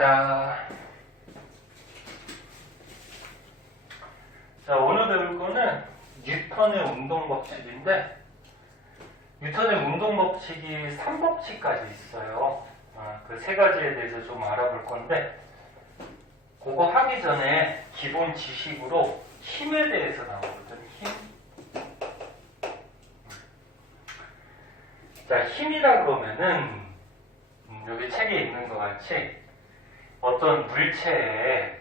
봅시다. 자, 오늘 배울 거는 뉴턴의 운동 법칙인데, 뉴턴의 운동 법칙이 3법칙까지 있어요. 그 세 가지에 대해서 좀 알아볼 건데, 그거 하기 전에 기본 지식으로 힘에 대해서 나오거든. 힘. 자, 힘이라 그러면은 여기 책에 있는 것 같이 어떤 물체의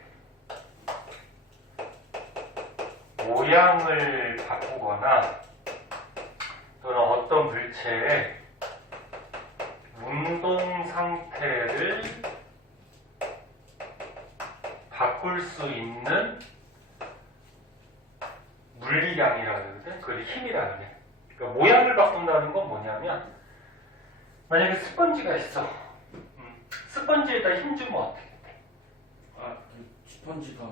모양을 바꾸거나 또는 어떤 물체의 운동 상태를 바꿀 수 있는 물리량이라고 그러거든. 그걸 힘이라고 그래. 그러니까 모양을 바꾼다는 건 뭐냐면, 만약에 스펀지가 있어. 스펀지에다 힘 주면 어떻게 돼? 스펀지가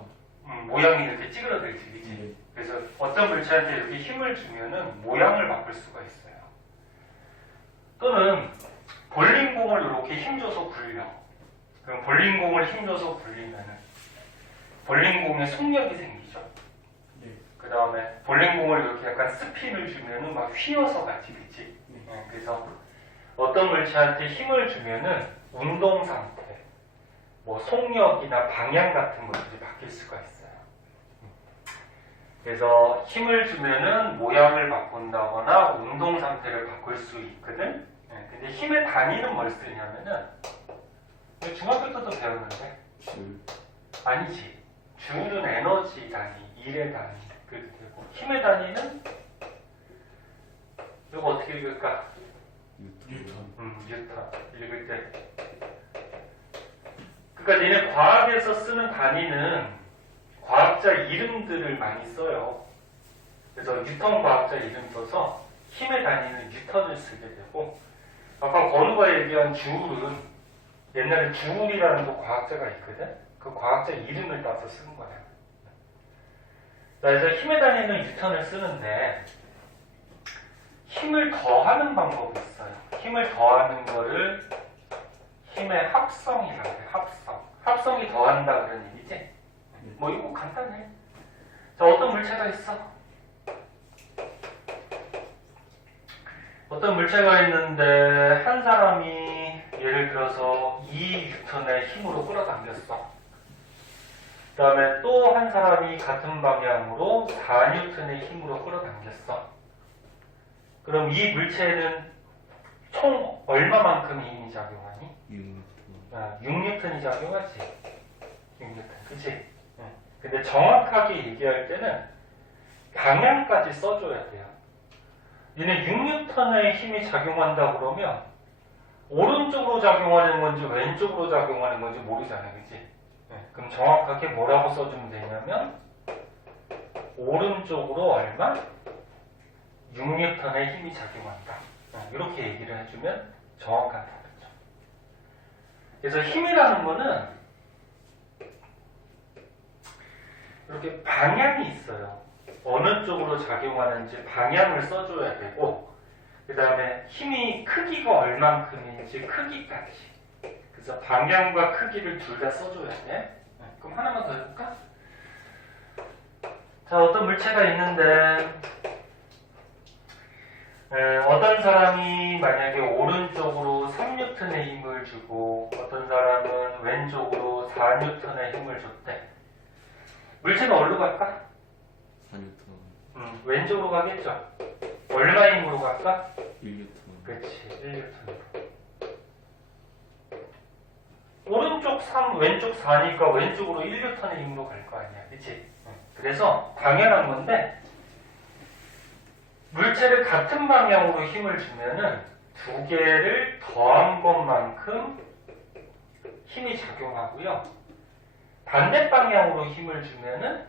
모양이 이렇게 찌그러들지, 그치? 네. 그래서 어떤 물체한테 이렇게 힘을 주면은 모양을 바꿀 수가 있어요. 또는 볼링공을 이렇게 힘줘서 굴려. 그럼 볼링공을 힘줘서 굴리면은 볼링공에 속력이 생기죠. 네. 그 다음에 볼링공을 이렇게 약간 스핀을 주면은 막 휘어서 가지, 그치? 네. 그래서 어떤 물체한테 힘을 주면은 운동 상태, 뭐 속력이나 방향 같은 것들이 바뀔 수가 있어요. 그래서 힘을 주면은 모양을 바꾼다거나 운동 상태를 바꿀 수 있거든. 근데 힘의 단위는 뭘 쓰냐면은 중학교 때도 배웠는데 줄 아니지. 줄은 에너지 단위, 일의 단위 그렇게 되고 힘의 단위는 이거 어떻게 읽을까? 뉴턴 뉴턴 읽을 때. 그러니까 얘네 과학에서 쓰는 단위는 과학자 이름들을 많이 써요. 그래서 뉴턴 과학자 이름 써서 힘의 단위는 뉴턴을 쓰게 되고, 아까 건우가 얘기한 주울은 옛날에 주울이라는 또 과학자가 있거든. 그 과학자 이름을 따서 쓴 거야. 그래서 힘의 단위는 뉴턴을 쓰는데 힘을 더하는 방법이 있어요. 힘을 더하는 거를 힘의 합성이라고 해. 합성이 더한다 그런 얘기지. 뭐 이거 간단해. 자, 어떤 물체가 있어. 어떤 물체가 있는데 한 사람이 예를 들어서 2뉴턴의 힘으로 끌어당겼어. 그 다음에 또 한 사람이 같은 방향으로 4뉴턴의 힘으로 끌어당겼어. 그럼 이 물체는 총 얼마만큼 힘이 작용하니? 6뉴턴이 작용하지. 6뉴턴. 그치? 근데 정확하게 얘기할 때는 방향까지 써줘야 돼요. 얘는 6뉴턴의 힘이 작용한다 그러면 오른쪽으로 작용하는 건지 왼쪽으로 작용하는 건지 모르잖아요. 그치? 그럼 정확하게 뭐라고 써주면 되냐면 오른쪽으로 얼마? 6뉴턴의 힘이 작용한다. 이렇게 얘기를 해주면 정확한 답이죠. 그래서 힘이라는 거는 이렇게 방향이 있어요. 어느 쪽으로 작용하는지 방향을 써줘야 되고, 그 다음에 힘이 크기가 얼만큼인지 크기까지. 그래서 방향과 크기를 둘 다 써줘야 돼. 그럼 하나만 더 해볼까? 자, 어떤 물체가 있는데 어떤 사람이 만약에 오른쪽으로 3뉴턴의 힘을 주고 어떤 사람은 왼쪽으로 4뉴턴의 힘을 줬대. 물체는 어디로 갈까? 4뉴턴 왼쪽으로 가겠죠. 얼마 힘으로 갈까? 1뉴턴 그렇지, 1뉴턴. 오른쪽 3, 왼쪽 4니까 왼쪽으로 1뉴턴의 힘으로 갈 거 아니야. 그치? 그래서 당연한 건데, 물체를 같은 방향으로 힘을 주면은 두 개를 더한 것만큼 힘이 작용하고요. 반대 방향으로 힘을 주면은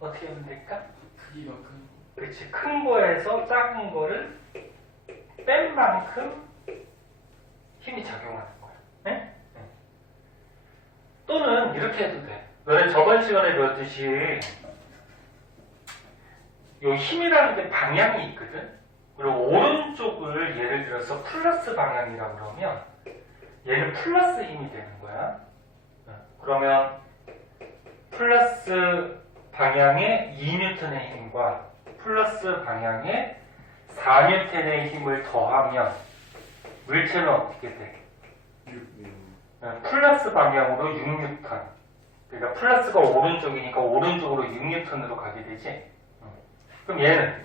어떻게 하면 될까? 크기가 큰 그렇지. 큰 거에서 작은 거를 뺀 만큼 힘이 작용하는 거야. 네? 또는 이렇게 해도 돼. 너네 저번 시간에 배웠듯이 요 힘이라는 게 방향이 있거든. 그리고 오른쪽을 예를 들어서 플러스 방향이라고 그러면 얘는 플러스 힘이 되는 거야. 그러면 플러스 방향의 2N의 힘과 플러스 방향의 4N의 힘을 더하면 물체는 어떻게 돼? 플러스 방향으로 6N. 그러니까 플러스가 오른쪽이니까 오른쪽으로 6N으로 가게 되지. 그럼 얘는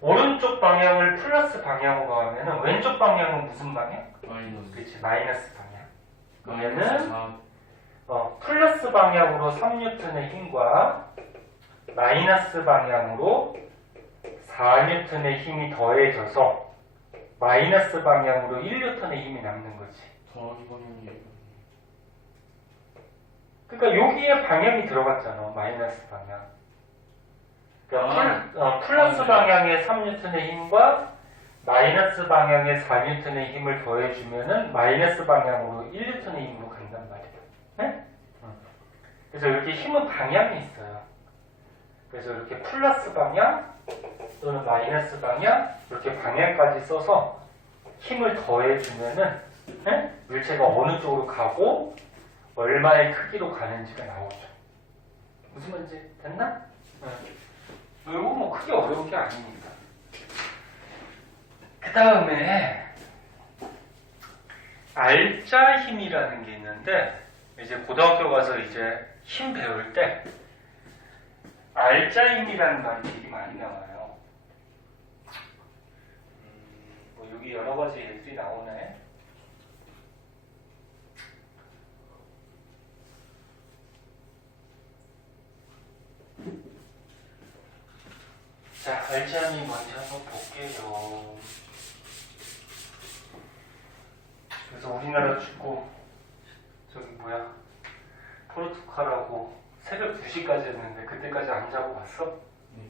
오른쪽 방향을 플러스 방향으로 하면은 왼쪽 방향은 무슨 방향? 마이너스. 그렇지, 마이너스 방향. 그럼 얘는 마이너스 4. 플러스 방향으로 3N의 힘과 마이너스 방향으로 4N의 힘이 더해져서 마이너스 방향으로 1N의 힘이 남는 거지. 더하기 방향이. 그러니까 여기에 방향이 들어갔잖아. 마이너스 방향. 그러니까 플러스 방향의 3N의 힘과 마이너스 방향의 4N의 힘을 더해주면은 마이너스 방향으로 1N의 힘으로 간단 말이야. 네? 그래서 이렇게 힘은 방향이 있어요. 그래서 이렇게 플러스 방향 또는 마이너스 방향 이렇게 방향까지 써서 힘을 더해주면은 네? 물체가 어느 쪽으로 가고 얼마의 크기로 가는지가 나오죠. 무슨 말인지 됐나? 이거 뭐 크게 어려운 게 아니니까. 그 다음에 알짜 힘이라는 게 있는데 이제 고등학교 가서 이제 힘 배울 때 알짜 힘이라는 말이 되게 많이 나와요. 뭐 여기 여러 가지 얘들이 나오네. 자, 알짜 힘 먼저 한번 볼게요. 그래서 우리나라 축구 저기 뭐야 포르투갈하고 새벽 2시까지 했는데 그때까지 안 자고 봤어? 네.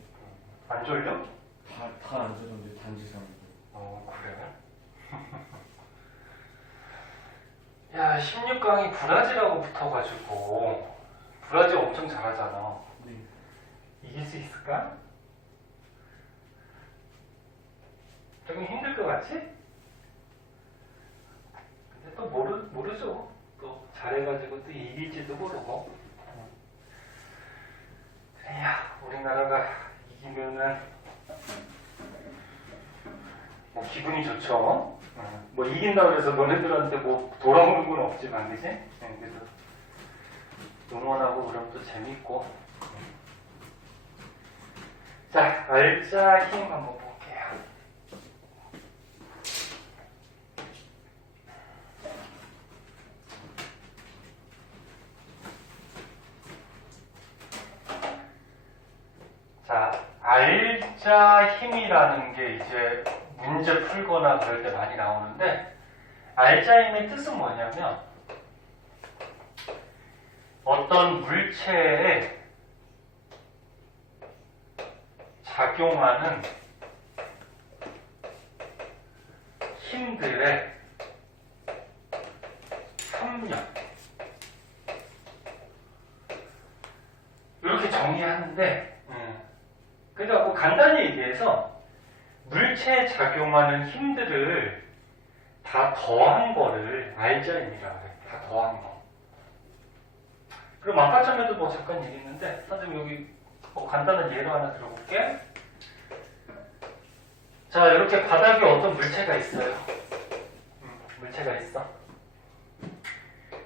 안 졸려? 다안 되던데 단지상. 그래? 야, 16강이 브라질하고 붙어가지고 브라질 엄청 잘하잖아. 네. 이길 수 있을까? 조금 힘들 것 같지? 근데 또 모르죠. 또 잘해가지고 또 이길지도 모르고. 야, 우리나라가 이기면은 뭐 기분이 좋죠. 뭐 이긴다 그래서 너네들한테 뭐 돌아오는 건 없지만, 그지? 그래서 응원하고 그럼 또 재밌고. 자, 알짜 힘 한번 볼게요. 자, 알짜 힘이라는 게 이제 문제 풀거나 그럴 때 많이 나오는데, 알짜 힘의 뜻은 뭐냐면 어떤 물체에 작용하는 힘들의 협력, 이렇게 정의하는데, 그러니까 뭐 간단히 얘기해서 물체에 작용하는 힘들을 다 더한 거를 알짜 힘이라고 해. 다 더한 거. 그럼 아까 전에도 뭐 잠깐 얘기했는데, 선생님 여기 뭐 간단한 예로 하나 들어볼게. 자, 이렇게 바닥에 어떤 물체가 있어요. 물체가 있어.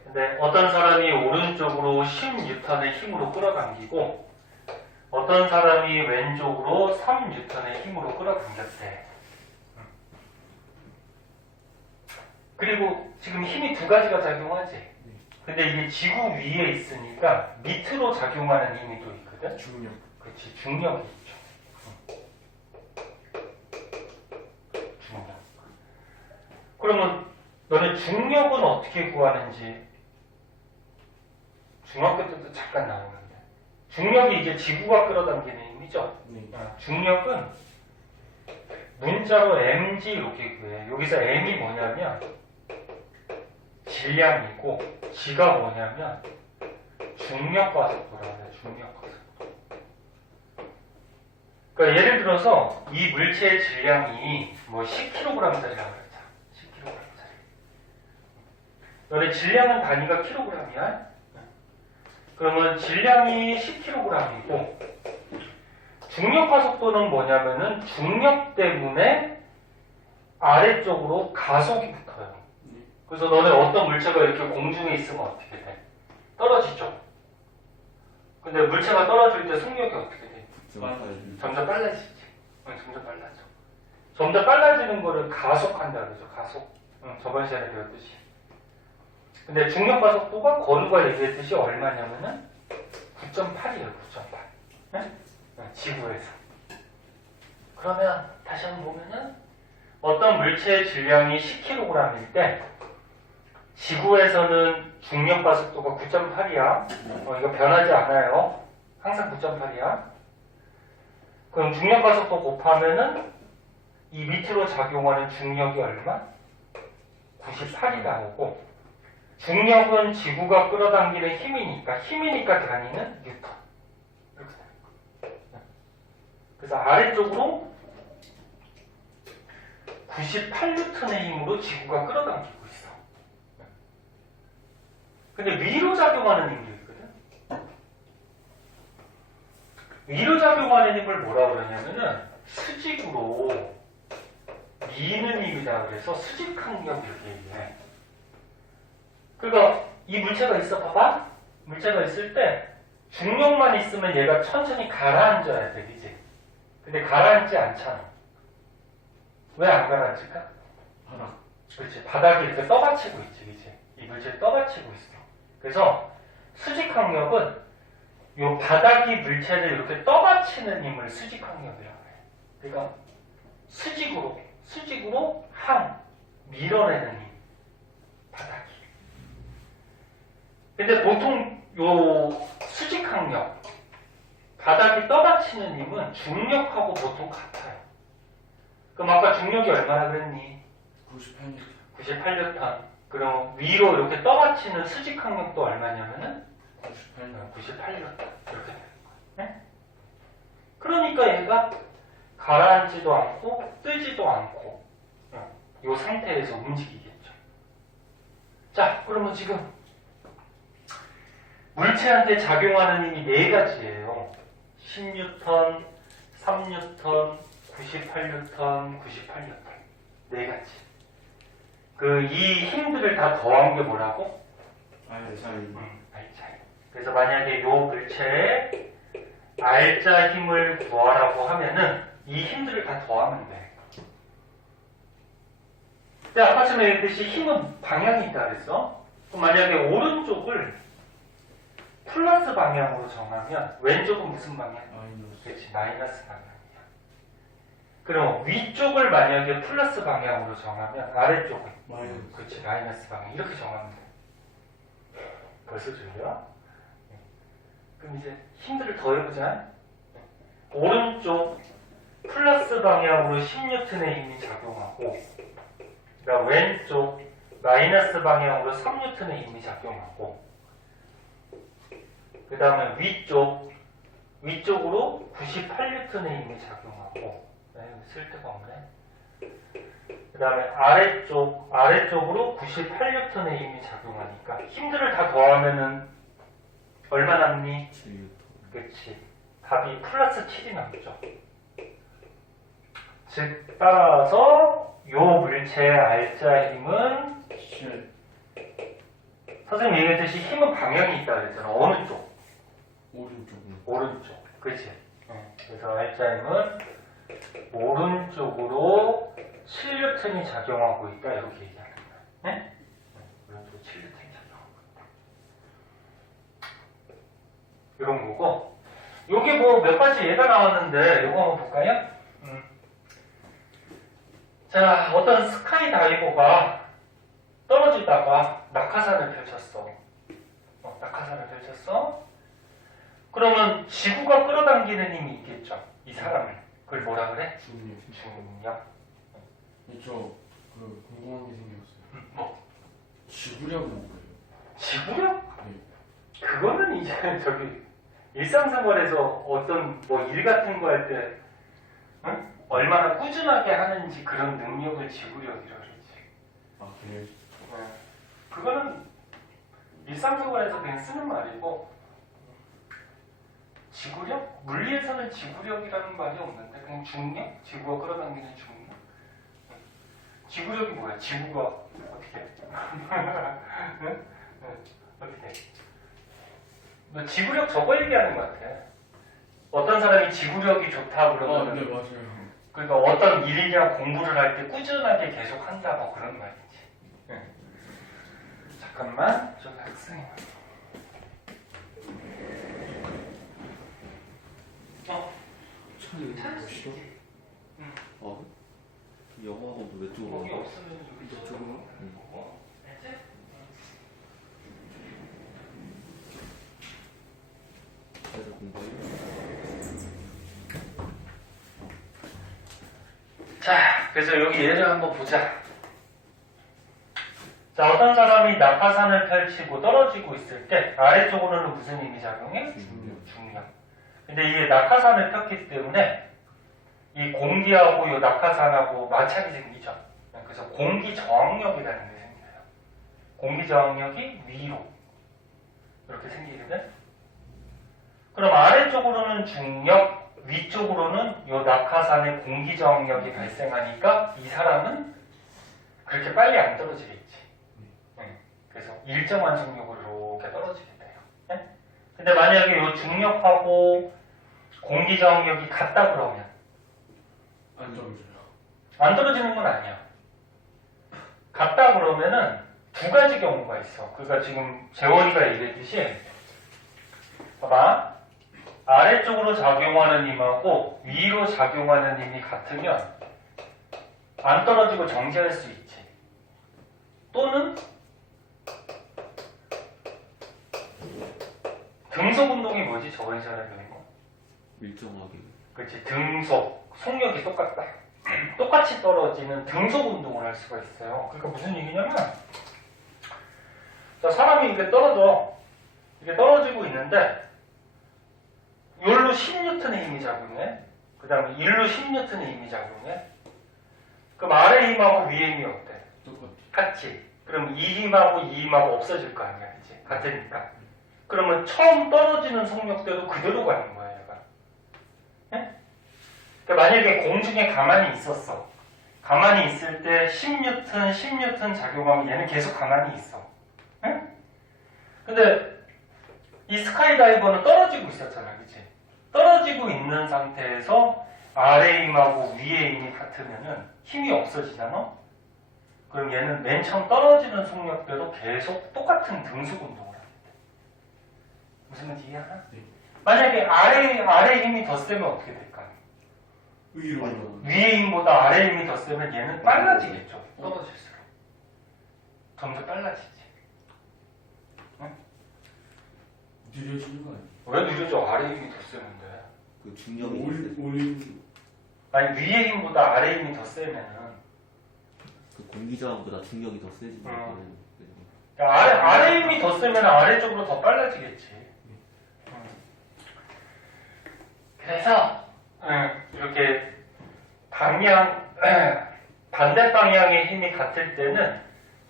근데 어떤 사람이 오른쪽으로 10N의 힘으로 끌어당기고 어떤 사람이 왼쪽으로 3N의 힘으로 끌어당겼대. 그리고 지금 힘이 두 가지가 작용하지. 근데 이게 지구 위에 있으니까 밑으로 작용하는 힘이 또 있거든. 중력. 그렇지, 중력이 있죠. 중력. 그러면 너네 중력은 어떻게 구하는지 중학교 때도 잠깐 나오는데, 중력이 이제 지구가 끌어당기는 힘이죠. 네. 중력은 문자로 mg 이렇게 구해. 여기서 m이 뭐냐면 질량이고 g가 뭐냐면 중력 가속도라고 해요. 중력 가속도. 그러니까 예를 들어서 이 물체의 질량이 뭐 10kg짜리라고 그랬잖아. 10kg짜리. 너네 질량은 단위가 킬로그램이야. 그러면 질량이 10kg이고 중력파 속도는 뭐냐면은 중력 때문에 아래쪽으로 가속이 붙어요. 그래서 너네 어떤 물체가 이렇게 공중에 있으면 어떻게 돼? 떨어지죠. 근데 물체가 떨어질 때 속력이 어떻게 돼? 점점 빨라지지. 점점 빨라져. 점점 빨라지는 거를 가속한다 그러죠. 가속. 저번 시간에 배웠듯이. 근데 중력파 속도가 건우가 얘기했듯이 얼마냐면은 9.8이에요. 9.8. 네? 지구에서. 그러면 다시 한번 보면은 어떤 물체의 질량이 10kg일 때 지구에서는 중력파 속도가 9.8이야. 이거 변하지 않아요. 항상 9.8이야. 그럼 중력파 속도 곱하면은 이 밑으로 작용하는 중력이 얼마? 98이 나오고 중력은 지구가 끌어당기는 힘이니까 단위는 뉴턴. 이렇게 되는 거예요. 그래서 아래쪽으로 98뉴턴의 힘으로 지구가 끌어당기고 있어. 근데 위로 작용하는 힘도 있거든. 위로 작용하는 힘을 뭐라 그러냐면은 수직으로 미는 힘이다 그래서 수직항력 이렇게 얘기해. 그러니까 이 물체가 있어 봐봐. 물체가 있을 때 중력만 있으면 얘가 천천히 가라앉아야 돼, 그지? 근데 가라앉지 않잖아. 왜 안 가라앉을까? 바닥. 그렇지. 바닥이 이렇게 떠받치고 있지, 그지? 이 물체를 떠받치고 있어. 그래서 수직항력은 요 바닥이 물체를 이렇게 떠받치는 힘을 수직항력이라고 해. 그러니까 수직으로 밀어내는 힘. 바닥이. 근데 보통 요 수직항력, 바닥이 떠받치는 힘은 중력하고 보통 같아요. 그럼 아까 중력이 얼마나 그랬니? 98뉴턴. 그럼 위로 이렇게 떠받치는 수직항력도 얼마냐면은 98뉴턴. 이렇게 되는 거예요. 네? 그러니까 얘가 가라앉지도 않고 뜨지도 않고 이 상태에서 움직이겠죠. 자, 그러면 지금 물체한테 작용하는 힘이 네 가지예요. 10뉴턴, 3뉴턴, 98뉴턴, 98뉴턴. 네 가지. 이 힘들을 다 더한 게 뭐라고? 알차이. 그래서 만약에 요 물체에 알짜 힘을 구하라고 하면은 이 힘들을 다 더하면 돼. 근데 아까 전에 얘기했듯이 힘은 방향이 있다 그랬어? 그럼 만약에 오른쪽을 플러스 방향으로 정하면 왼쪽은 무슨 방향? 그렇지, 마이너스 방향이야. 그럼 위쪽을 만약에 플러스 방향으로 정하면 아래쪽은? 그렇지, 마이너스 방향. 이렇게 정하면 돼. 벌써 들려? 그럼 이제 힘들을 더해보자. 오른쪽 플러스 방향으로 10뉴턴의 힘이 작용하고, 그다음 왼쪽 마이너스 방향으로 3뉴턴의 힘이 작용하고, 그 다음에 위쪽으로 98뉴턴의 힘이 작용하고, 쓸데가 없네. 그 다음에 아래쪽으로 98뉴턴의 힘이 작용하니까 힘들을 다 더하면은 얼마 남니? 7뉴턴. 그치. 답이 플러스 7이 남죠. 즉, 따라서 요 물체의 알짜 힘은 7. 선생님 얘기했듯이 힘은 방향이 있다 그랬잖아. 어느 쪽? 오른쪽. 그치? 그래서 알짜 힘은 오른쪽으로 7뉴턴이 작용하고 있다. 이렇게 얘기하는 거야. 네? 오른쪽으로 7뉴턴이 작용하고 있다. 이런 거고. 요게 뭐 몇 가지 예가 나왔는데 요거 한번 볼까요? 자, 어떤 스카이 다이버가 떨어지다가 낙하산을 펼쳤어. 낙하산을 펼쳤어. 그러면 지구가 끌어당기는 힘이 있겠죠. 이 사람을. 그걸 뭐라 그래? 중력. 궁금한 게 생겼어요. 뭐? 지구력은 뭐예요? 지구력? 네. 그거는 이제 일상생활에서 어떤 뭐 일 같은 거 할 때 얼마나 꾸준하게 하는지 그런 능력을 지구력이라고 그러지. 아, 그래요? 그거는 일상생활에서 그냥 쓰는 말이고 지구력? 물리에서는 지구력이라는 말이 없는데 그냥 중력? 지구가 끌어당기는 중력? 지구력이 뭐야? 지구가 어떻게 해? 응? 어떻게 해? 너 지구력 저거 얘기하는 것 같아. 어떤 사람이 지구력이 좋다 그러면 네 맞아요. 그러니까 어떤 일이냐 공부를 할 때 꾸준하게 계속 한다 뭐 그런 말이지. 응. 잠깐만 저기 학생이 차이 보시죠. 응. 영어학원도 왜 쪽으로? 거기 없으면 여기 이쪽으로? 보고 알지? 그래서 공부해요. 자, 그래서 여기 예를 한번 보자. 자, 어떤 사람이 낙하산을 펼치고 떨어지고 있을 때 아래쪽으로는 무슨 힘이 작용해? 중력. 근데 이게 낙하산을 폈기 때문에 이 공기하고 이 낙하산하고 마찰이 생기죠. 그래서 공기 저항력이라는 게 생겨요. 공기 저항력이 위로 이렇게 생기거든. 그럼 아래쪽으로는 중력, 위쪽으로는 이 낙하산의 공기 저항력이 발생하니까 이 사람은 그렇게 빨리 안 떨어지겠지. 그래서 일정한 속력으로 이렇게 떨어지게 돼요. 근데 만약에 이 중력하고 공기 저항력이 같다 그러면 안 떨어져요. 안 떨어지는 건 아니야. 같다 그러면은 두 가지 경우가 있어. 그러니까 지금 재원이가 얘기했듯이 봐봐. 아래쪽으로 작용하는 힘하고 위로 작용하는 힘이 같으면 안 떨어지고 정지할 수 있지. 또는 등속 운동이 뭐지? 저번에 전에 배운 거. 일정하게. 그렇지. 등속. 속력이 똑같다. 똑같이 떨어지는 등속 운동을 할 수가 있어요. 그러니까 무슨 얘기냐면 자, 사람이 이렇게 떨어져. 이렇게 떨어지고 있는데 요로 10N의 힘이 작용해. 그 다음에 일로 10N의 힘이 작용해. 그럼 아래 힘하고 위에 힘이 어때? 똑같아. 같지. 그럼 이 힘하고 이 힘하고 없어질 거 아니야. 그치? 같으니까. 그러면 처음 떨어지는 속력대로 그대로 가는 거야, 얘가. 네? 그러니까 만약에 공중에 가만히 있었어. 가만히 있을 때 10N 작용하면 얘는 계속 가만히 있어. 네? 근데 이 스카이다이버는 떨어지고 있었잖아, 그치? 떨어지고 있는 상태에서 아래 힘하고 위에 힘이 같으면은 힘이 없어지잖아? 그럼 얘는 맨 처음 떨어지는 속력대로 계속 똑같은 등속 운동을 하게 돼. 무슨 말인지 이해하나? 네. 만약에 아래 힘이 더 세면 어떻게 될까? 위로. 위에 힘보다 아래 힘이 더 세면 얘는 빨라지겠죠. 떨어질수록. 점점 빨라지지. 느려지는 거 아니에요? 왜 느려져? 아래 힘이 더 세는데. 그 중력이 올린 아니 위에 힘보다 아래 힘이 더 세면은 그 공기 저항보다 중력이 더 세지. 그러니까 아래 힘이 더 세면 아래쪽으로 더 빨라지겠지. 그래서 이렇게 반대 방향의 힘이 같을 때는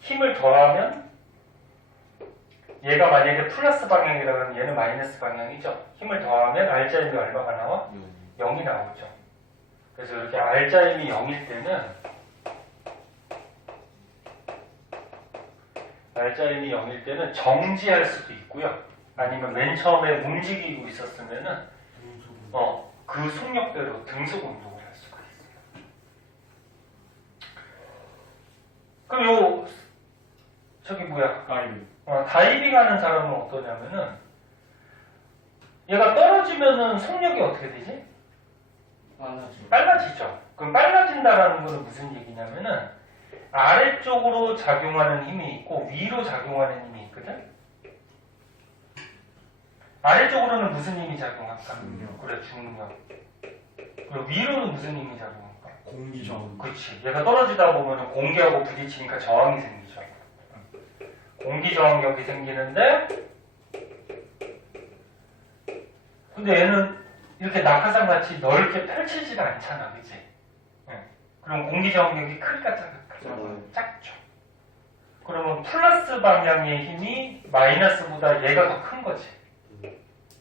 힘을 더하면 얘가 만약에 플러스 방향이라면 얘는 마이너스 방향이죠. 힘을 더하면 알자임이 얼마가 나와? 0이 나오죠. 그래서 이렇게 알자임이 0일 때는 정지할 수도 있고요. 아니면 맨 처음에 움직이고 있었으면은 그 속력대로 등속 운동을 할 수가 있어요. 그럼 저기 뭐야? 다이빙 하는 사람은 어떠냐면은 얘가 떨어지면은 속력이 어떻게 되지? 빨라지죠. 그럼 빨라진다라는 것은 무슨 얘기냐면은 아래쪽으로 작용하는 힘이 있고 위로 작용하는 힘이 있거든? 아래쪽으로는 무슨 힘이 작용할까? 중력. 그래, 중력. 그리고 위로는 무슨 힘이 작용할까? 공기 저항. 그렇지. 얘가 떨어지다 보면 공기하고 부딪히니까 저항이 생기죠. 공기 저항력이 생기는데 근데 얘는 이렇게 낙하산 같이 넓게 펼치지가 않잖아, 그치? 그럼 공기 저항력이 클까 작을까? 작죠. 그러면 플러스 방향의 힘이 마이너스보다 얘가 더 큰 거지.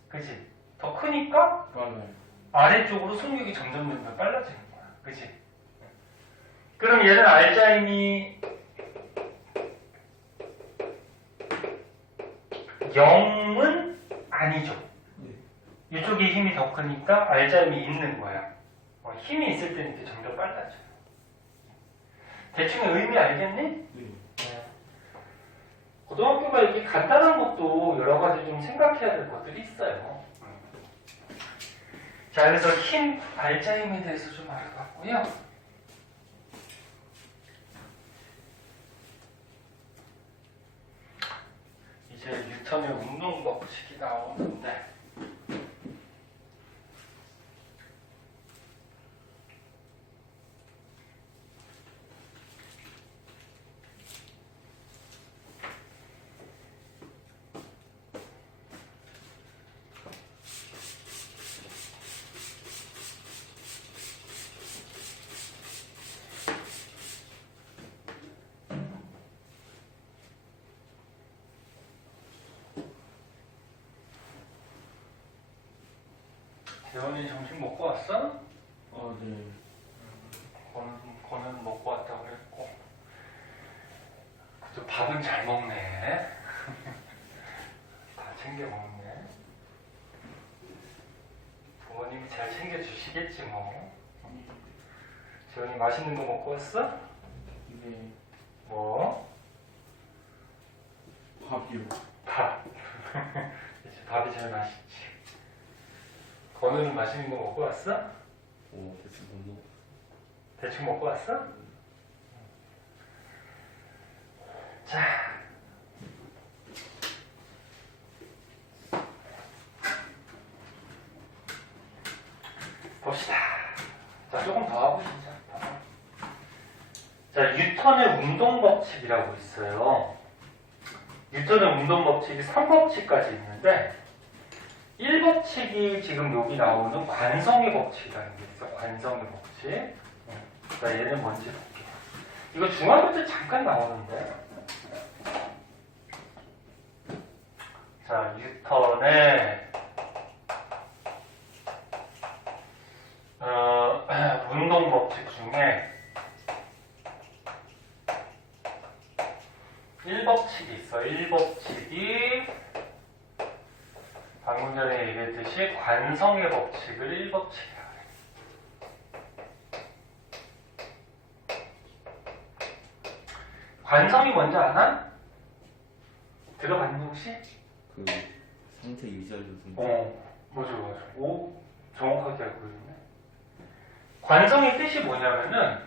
그지? 더 크니까 빨라요. 아래쪽으로 속력이 점점 빨라지는 거야. 그지? 그럼 얘는 알자 힘이 0은 아니죠. 이쪽에 힘이 더 크니까 알자 힘이 있는 거야. 힘이 있을 때는 이렇게 점점 빨라져요. 대충 의미 알겠니? 네. 고등학교가 이렇게 간단한 것도 여러 가지 좀 생각해야 될 것들이 있어요. 자, 그래서 힘, 알자 힘에 대해서 좀 알아봤고요. 이제 뉴턴의 운동 법칙이 나오는데, 대원이 점심 먹고 왔어? 네. 거는 먹고 왔다고 그랬고. 그래도 밥은 잘 먹네. 다 챙겨 먹네. 부모님이 잘 챙겨주시겠지 뭐. 재원이 맛있는 거 먹고 왔어? 네. 뭐? 밥이요. 밥. 이제 밥이 제일 맛있지. 건우는 맛있는 거 먹고 왔어? 대충 못 먹어. 대충 먹고 왔어? 자. 봅시다. 자, 조금 더 하고 싶자. 자, 뉴턴의 운동 법칙이라고 있어요. 뉴턴의 운동 법칙이 3법칙까지 있는데, 1법칙이 지금 여기 나오는 관성의 법칙이라는 게 있어. 관성의 법칙. 자, 얘는 뭔지 볼게요. 이거 중학교 때 잠깐 나오는데. 자, 뉴턴의 운동 법칙 중에 1법칙이 있어. 1법칙이 방금 전에 얘기했듯이 관성의 법칙을 1법칙이라고 해. 관성이 뭔지 아나? 들어봤니 혹시? 그 상태 유지하려는 맞아. 오, 정확하게 알고 있네. 관성의 뜻이 뭐냐면은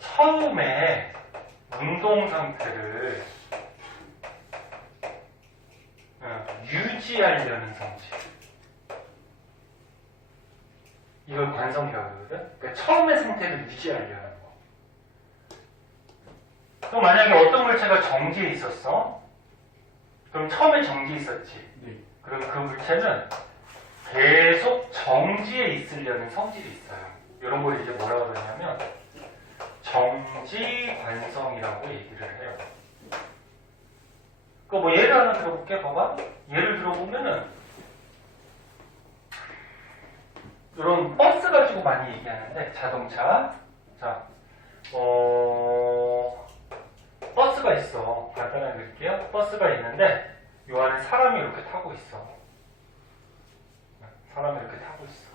처음에 운동 상태를 유지하려는 성질. 이걸 관성이라고 그러거든. 그러니까 처음의 상태를 유지하려는 거. 그럼 만약에 어떤 물체가 정지해 있었어? 그럼 처음에 정지해 있었지. 네. 그럼 그 물체는 계속 정지해 있으려는 성질이 있어요. 이런 걸 이제 뭐라고 그러냐면 정지 관성이라고 얘기를 해요. 그 뭐 예를 하나 들어볼게. 봐봐. 예를 들어보면은 이런 버스 가지고 많이 얘기하는데 자동차. 자, 버스가 있어. 간단하게 드릴게요. 버스가 있는데 요 안에 사람이 이렇게 타고 있어. 사람이 이렇게 타고 있어.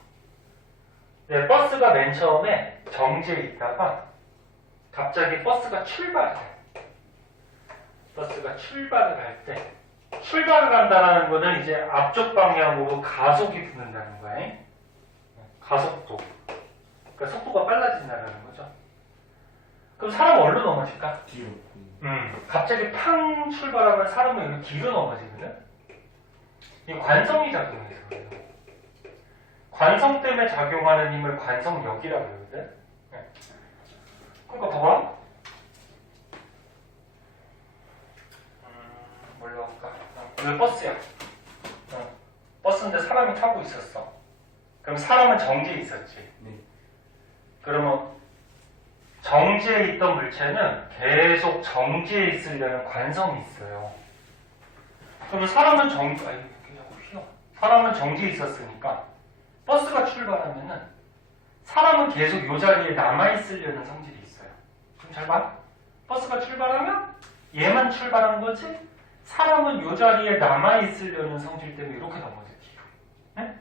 네, 버스가 맨 처음에 정지해 있다가 갑자기 버스가 출발해. 버스가 출발을 할 때, 출발을 한다는 거는 이제 앞쪽 방향으로 가속이 붙는다는 거야. 가속도. 그러니까 속도가 빨라진다는 거죠. 그럼 사람은 어디로 넘어질까? 뒤로. 갑자기 팡 출발하면 사람은 여기 뒤로 넘어지거든? 이 관성이 작용해서 그래요. 관성 때문에 작용하는 힘을 관성력이라고 그러거든? 그러니까 봐봐. 뭘로 할까? 이거 버스야. 버스인데 사람이 타고 있었어. 그럼 사람은 정지해 있었지. 네. 그러면 정지에 있던 물체는 계속 정지에 있으려는 관성이 있어요. 그러면 사람은 사람은 정지에 있었으니까 버스가 출발하면은 사람은 계속 이 자리에 남아있으려는 성질이 있어요. 그럼 잘 봐. 버스가 출발하면 얘만 출발한 거지 사람은 이 자리에 남아있으려는 성질 때문에 이렇게 넘어져 뒤로. 네?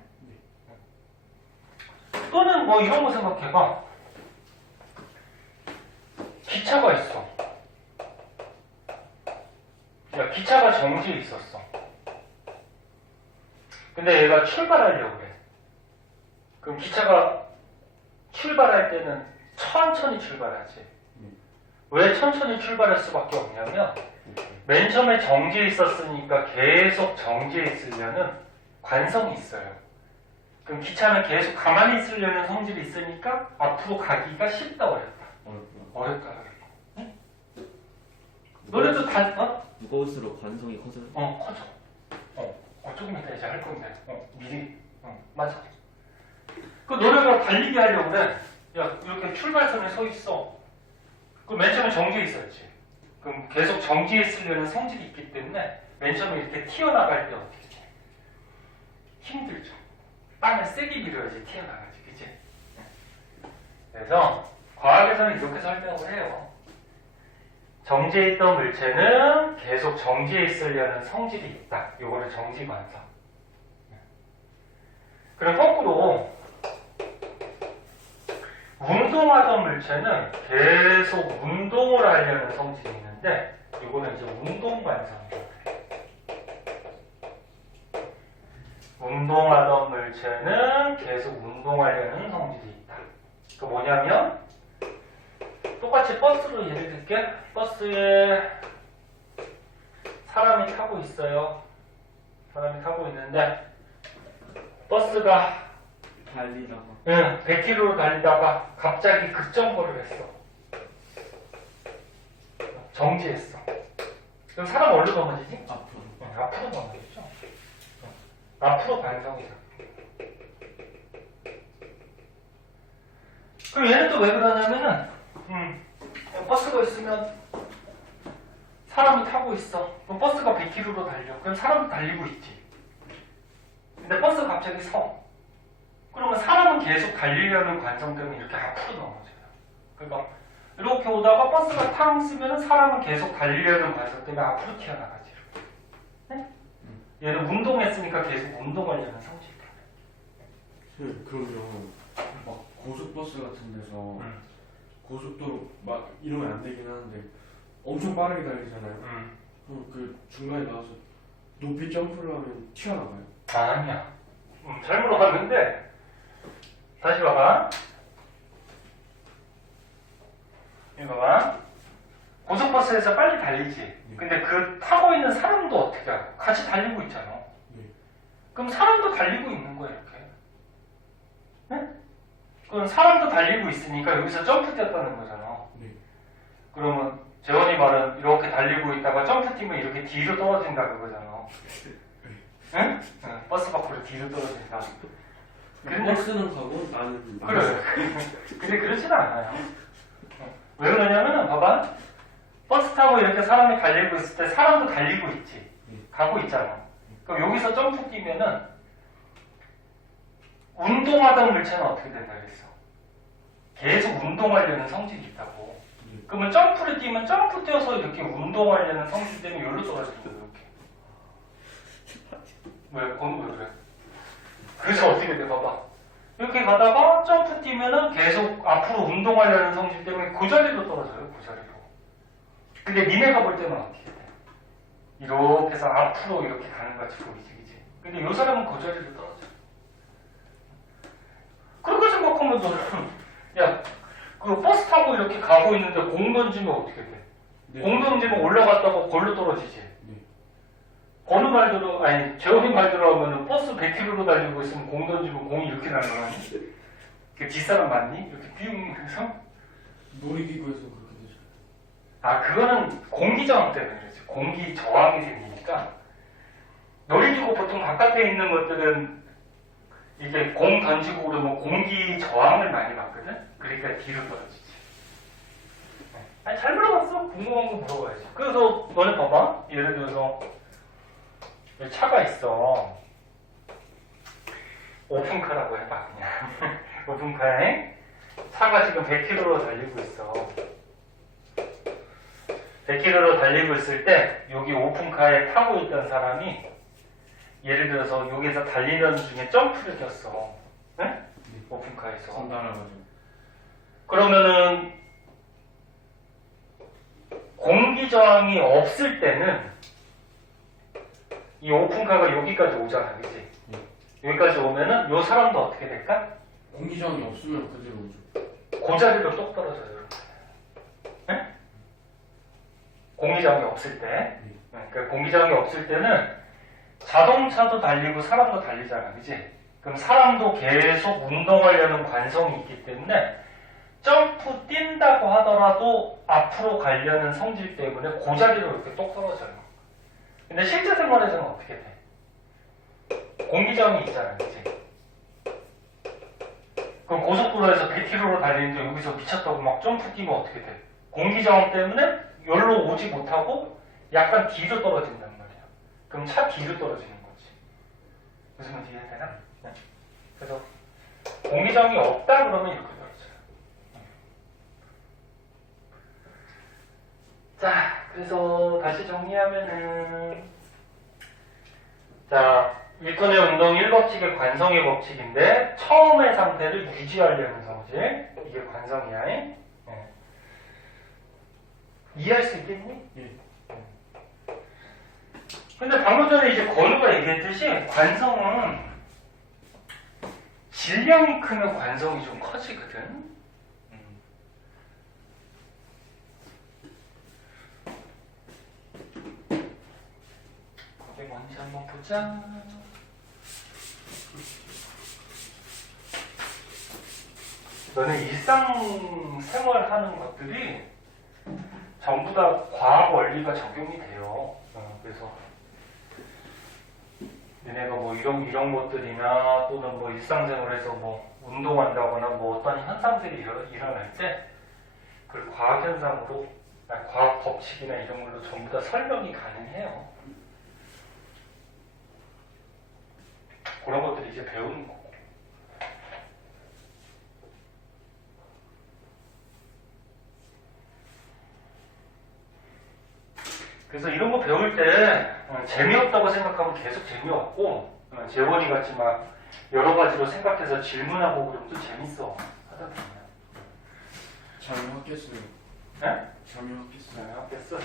또는 뭐 이런 거 생각해봐. 기차가 있어. 야, 기차가 정지에 있었어. 근데 얘가 출발하려고 해. 그럼 기차가 출발할 때는 천천히 출발하지. 왜 천천히 출발할 수밖에 없냐면 맨 처음에 정지에 있었으니까 계속 정지에 있으려는 관성이 있어요. 그럼 기차는 계속 가만히 있으려는 성질이 있으니까 앞으로 가기가 쉽다 어렵다. 어렵다 어렵다. 응? 너네도 다 무거울수록 관성이 커져요? 커져. 조금 이따 이제 할 건데 미리 맞아. 그 너네가 달리기 하려고 그래. 야 이렇게 출발선에 서 있어. 그럼 맨 처음에 정지에 있었지. 그럼 계속 정지에 있으려는 성질이 있기 때문에 맨 처음에 이렇게 튀어나갈 때 어떻게 돼? 힘들죠. 땅을 세게 밀어야지 튀어나가지, 그치? 그래서 과학에서는 이렇게 설명을 해요. 정지에 있던 물체는 계속 정지에 있으려는 성질이 있다. 요거를 정지관성. 그럼 거꾸로 운동하던 물체는 계속 운동을 하려는 성질이 있는데 이거는 이제 운동관성이에요. 운동하던 물체는 계속 운동하려는 성질이 있다. 그 뭐냐면 똑같이 버스로 예를 들게. 버스에 사람이 타고 있어요. 사람이 타고 있는데 버스가 달리다가 100km로 달리다가 갑자기 급정거를 했어. 정지했어. 그럼 사람 어디로 넘어지지? 앞으로. 앞으로 넘어지죠. 앞으로 반성이죠. 그럼 얘는 또 왜 그러냐면은 버스가 있으면 사람이 타고 있어. 그럼 버스가 100km로 달려. 그럼 사람도 달리고 있지. 근데 버스가 갑자기 서. 그러면 사람은 계속 달리려는 관성 때문에 이렇게 앞으로 넘어져요. 그러니까 이렇게 오다가 버스가 탕 쓰면 사람은 계속 달리려는 관성 때문에 앞으로 튀어나가지. 네? 얘는 운동했으니까 계속 운동하려는 성질 때문에. 그러면 막 고속버스 같은 데서 고속도로 막 이러면 안 되긴 하는데 엄청 빠르게 달리잖아요. 그럼 그 중간에 나와서 높이 점프를 하면 튀어나가요? 아니야. 잘 물어봤는데 다시 봐봐. 이거 봐. 고속버스에서 빨리 달리지. 근데 그 타고 있는 사람도 어떻게 하고 같이 달리고 있잖아. 네. 그럼 사람도 달리고 있는 거야 이렇게. 네? 그럼 사람도 달리고 있으니까 여기서 점프 뛰었다는 거잖아. 네. 그러면 재원이 말은 이렇게 달리고 있다가 점프 뛰면 이렇게 뒤로 떨어진다 그거잖아. 응? 버스 밖으로 뒤로 떨어진다. 근데 버스는 가고 나는 그래. 근데 그렇지는 않아요. 왜 그러냐면은 봐봐. 버스 타고 이렇게 사람이 달리고 있을 때 사람도 달리고 있지. 가고 있잖아. 그럼 여기서 점프 뛰면은 운동하던 물체는 어떻게 된다 그랬어? 계속 운동하려는 성질이 있다고. 그러면 점프를 뛰면 점프 뛰어서 이렇게 운동하려는 성질 때문에 여기로 떨어지는 거야 이렇게. 왜 그래? 그래서 어떻게 돼? 봐봐. 이렇게 가다가 점프 뛰면은 계속 앞으로 운동하려는 성질 때문에 그 자리로 떨어져요. 그 자리로. 근데 니네가 볼 때는 어떻게 돼? 이렇게 해서 앞으로 이렇게 가는 것 같이 보이지, 그치? 근데 이 사람은 그 자리로 떨어져. 그렇게 생각하면 너는 야, 그 버스 타고 이렇게 가고 있는데 공 던지면 어떻게 돼? 네. 공 던지면 올라갔다가 걸로 떨어지지. 네. 어느 말대로, 아니, 재원이 말대로 하면은 버스 100km로 달리고 있으면 공 던지면 공이 이렇게 날아가니? 그 뒷사람 맞니? 이렇게 삐용 해서? 놀이기구에서 그렇게 되죠. 아, 그거는 공기 저항 때문에 그렇지. 공기 저항이 생기니까. 놀이기구 보통 바깥에 있는 것들은 이게 공 던지고 그러면 공기 저항을 많이 받거든? 그러니까 뒤로 떨어지지. 아니 잘 물어봤어. 궁금한 거 물어봐야지. 그래서 너네 봐봐. 예를 들어서 여기 차가 있어. 오픈카라고 해봐 그냥. 오픈카에 차가 지금 100km로 달리고 있어. 100km로 달리고 있을 때 여기 오픈카에 타고 있던 사람이 예를 들어서 여기서 달리는 중에 점프를 뛰었어. 네? 오픈카에서. 선달아가지고. 그러면은 공기 저항이 없을 때는 이 오픈카가 여기까지 오잖아, 그치? 여기까지 오면은 요 사람도 어떻게 될까? 공기저항이 없으면 그대로 오죠. 그 자리로 똑 떨어져요. 이렇게. 네? 공기 저항이 없을 때. 네, 그러니까 공기 저항이 없을 때는 자동차도 달리고 사람도 달리잖아, 그치? 그럼 사람도 계속 운동하려는 관성이 있기 때문에 점프 뛴다고 하더라도 앞으로 가려는 성질 때문에 그 자리로 이렇게 똑 떨어져요. 근데 실제 생활에서는 어떻게 돼? 공기저항이 있잖아, 그치? 그럼 고속도로에서 100km로 달리는데 여기서 미쳤다고 막 점프 뛰면 어떻게 돼? 공기저항 때문에 여기로 오지 못하고 약간 뒤로 떨어진단 말이야. 그럼 차 뒤로 떨어지는 거지. 무슨 말인지 이해되나? 네. 그래서 공기저항이 없다 그러면 이렇게 떨어져요. 자, 그래서 다시 정리하면은 자, 뉴턴의 운동 1법칙의 관성의 법칙인데 처음의 상태를 유지하려는 성질. 이게 관성이야. 네. 이해할 수 있겠니? 예. 근데 방금 전에 이제 건우가 얘기했듯이 관성은 질량이 크면 관성이 좀 커지거든. 그게 뭔지 한번 보자. 너는 일상생활 하는 것들이 전부 다 과학 원리가 적용이 돼요. 그래서 너네가 뭐 이런 것들이나 또는 뭐 일상생활에서 뭐 운동한다거나 뭐 어떤 현상들이 일어날 때 그걸 과학 현상으로, 과학 법칙이나 이런 걸로 전부 다 설명이 가능해요. 그런 것들이 이제 배우는 거고. 그래서 이런 거 배울 때 재미없다고 생각하면 계속 재미없고 재원이 같이 막 여러 가지로 생각해서 질문하고 그러면 또 재밌어 하다 보면. 잠이 확 깼어요. 네? 잠이 확 깼어요. 됐어.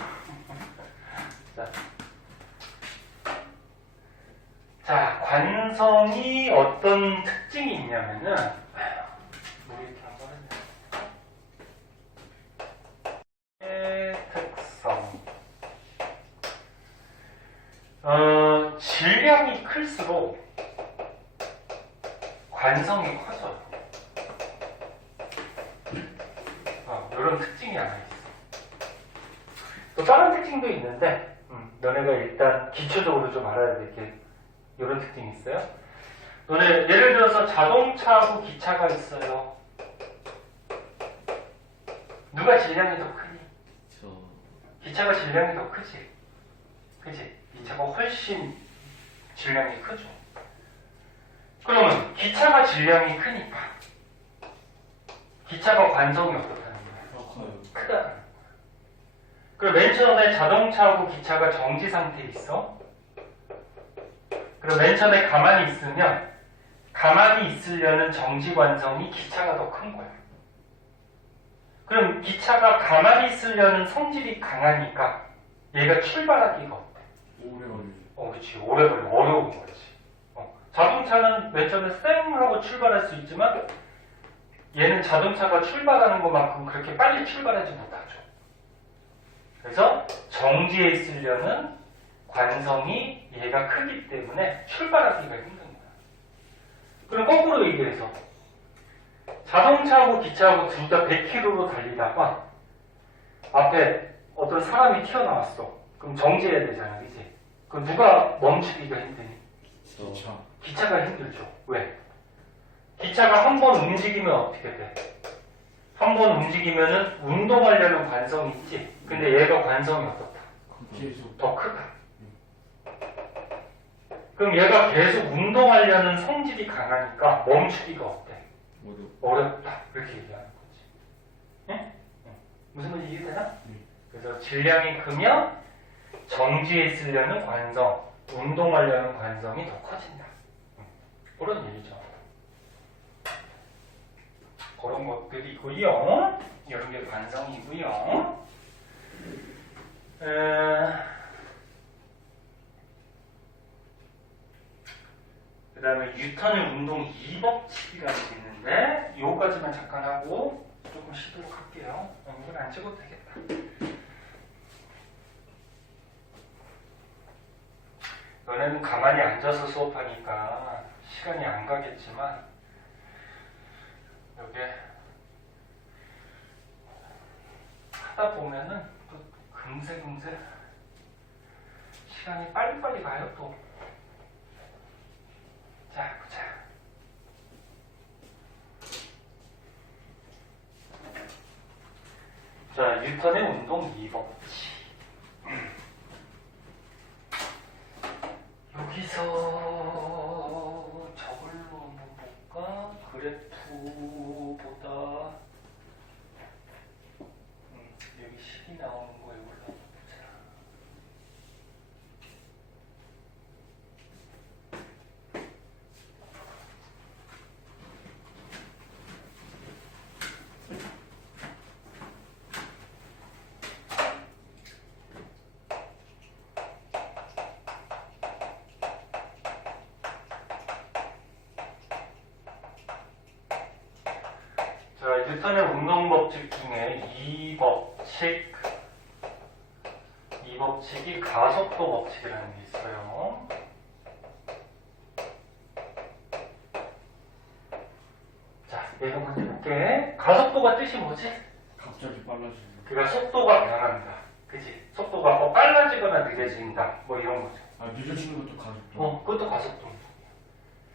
자, 관성이 어떤 특징이 있냐면은 우리 이렇게 한번 했네. 특성. 질량이 클수록 관성이 커져요. 이런 특징이 하나 있어. 또 다른 특징도 있는데, 너네가 일단 기초적으로 좀 알아야 될 게 이런 특징이 있어요. 너네 예를 들어서 자동차하고 기차가 있어요. 누가 질량이 더 크니? 기차가 질량이 더 크지? 그치? 기차가 훨씬 질량이 크죠. 그러면 기차가 질량이 크니까 기차가 관성이 어떻다는 거예요? 크다는 거예요. 그럼 맨 처음에 자동차하고 기차가 정지 상태에 있어. 그럼 맨 처음에 가만히 있으면 가만히 있으려는 정지 관성이 기차가 더 큰 거야. 그럼 기차가 가만히 있으려는 성질이 강하니까 얘가 출발하기가 어때? 오래 걸리죠. 그렇지. 오래 걸려. 어려운 거지. 자동차는 맨 처음에 쌩 하고 출발할 수 있지만 얘는 자동차가 출발하는 것만큼 그렇게 빨리 출발하지 못하죠. 그래서 정지에 있으려는 관성이 얘가 크기 때문에 출발하기가 힘든 거야. 그럼 거꾸로 얘기해서 자동차하고 기차하고 둘 다 100km로 달리다가 앞에 어떤 사람이 튀어나왔어. 그럼 정지해야 되잖아, 그치? 그럼 누가 멈추기가 힘드니? 기차. 기차가 힘들죠. 왜? 기차가 한 번 움직이면 어떻게 돼? 한번 움직이면은 운동하려는 관성이 있지. 근데 얘가 관성이 어떻다? 계속 더 크다. 그럼 얘가 계속 운동하려는 성질이 강하니까 멈추기가 어때? 어렵다. 이렇게 얘기하는 거지. 응? 무슨 말인지 이해되나? 그래서 질량이 크면 정지에 있으려는 관성, 운동하려는 관성이 더 커진다. 그런 얘기죠. 그런 것들이고요. 이런 게 관성이고요. 그 다음에 뉴턴의 운동 2법칙이라는 게 있는데 요거까지만 잠깐 하고 조금 쉬도록 할게요. 이건 안 찍어도 되겠다. 너네는 가만히 앉아서 수업하니까 시간이 안 가겠지만 여기 하다 보면은 또 금세 시간이 빨리빨리 가요 또. 자, 보자. 자, 뉴턴의 운동 2법칙. 여기서 저걸로 한번 볼까? 그래프보다 여기 식이 나오는 거 이걸로 한번 보자. 자, 뉴턴의 운동법칙 중에 이 법칙이 가속도 법칙이라는 게 있어요. 자, 내가 먼저 볼게. 가속도가 뜻이 뭐지? 갑자기 빨라지는. 그러니까 속도가 변한다. 그치? 속도가 뭐 빨라지거나 느려진다. 뭐 이런 거죠. 아 늦어지는 것도 가속도. 그것도 가속도 운동.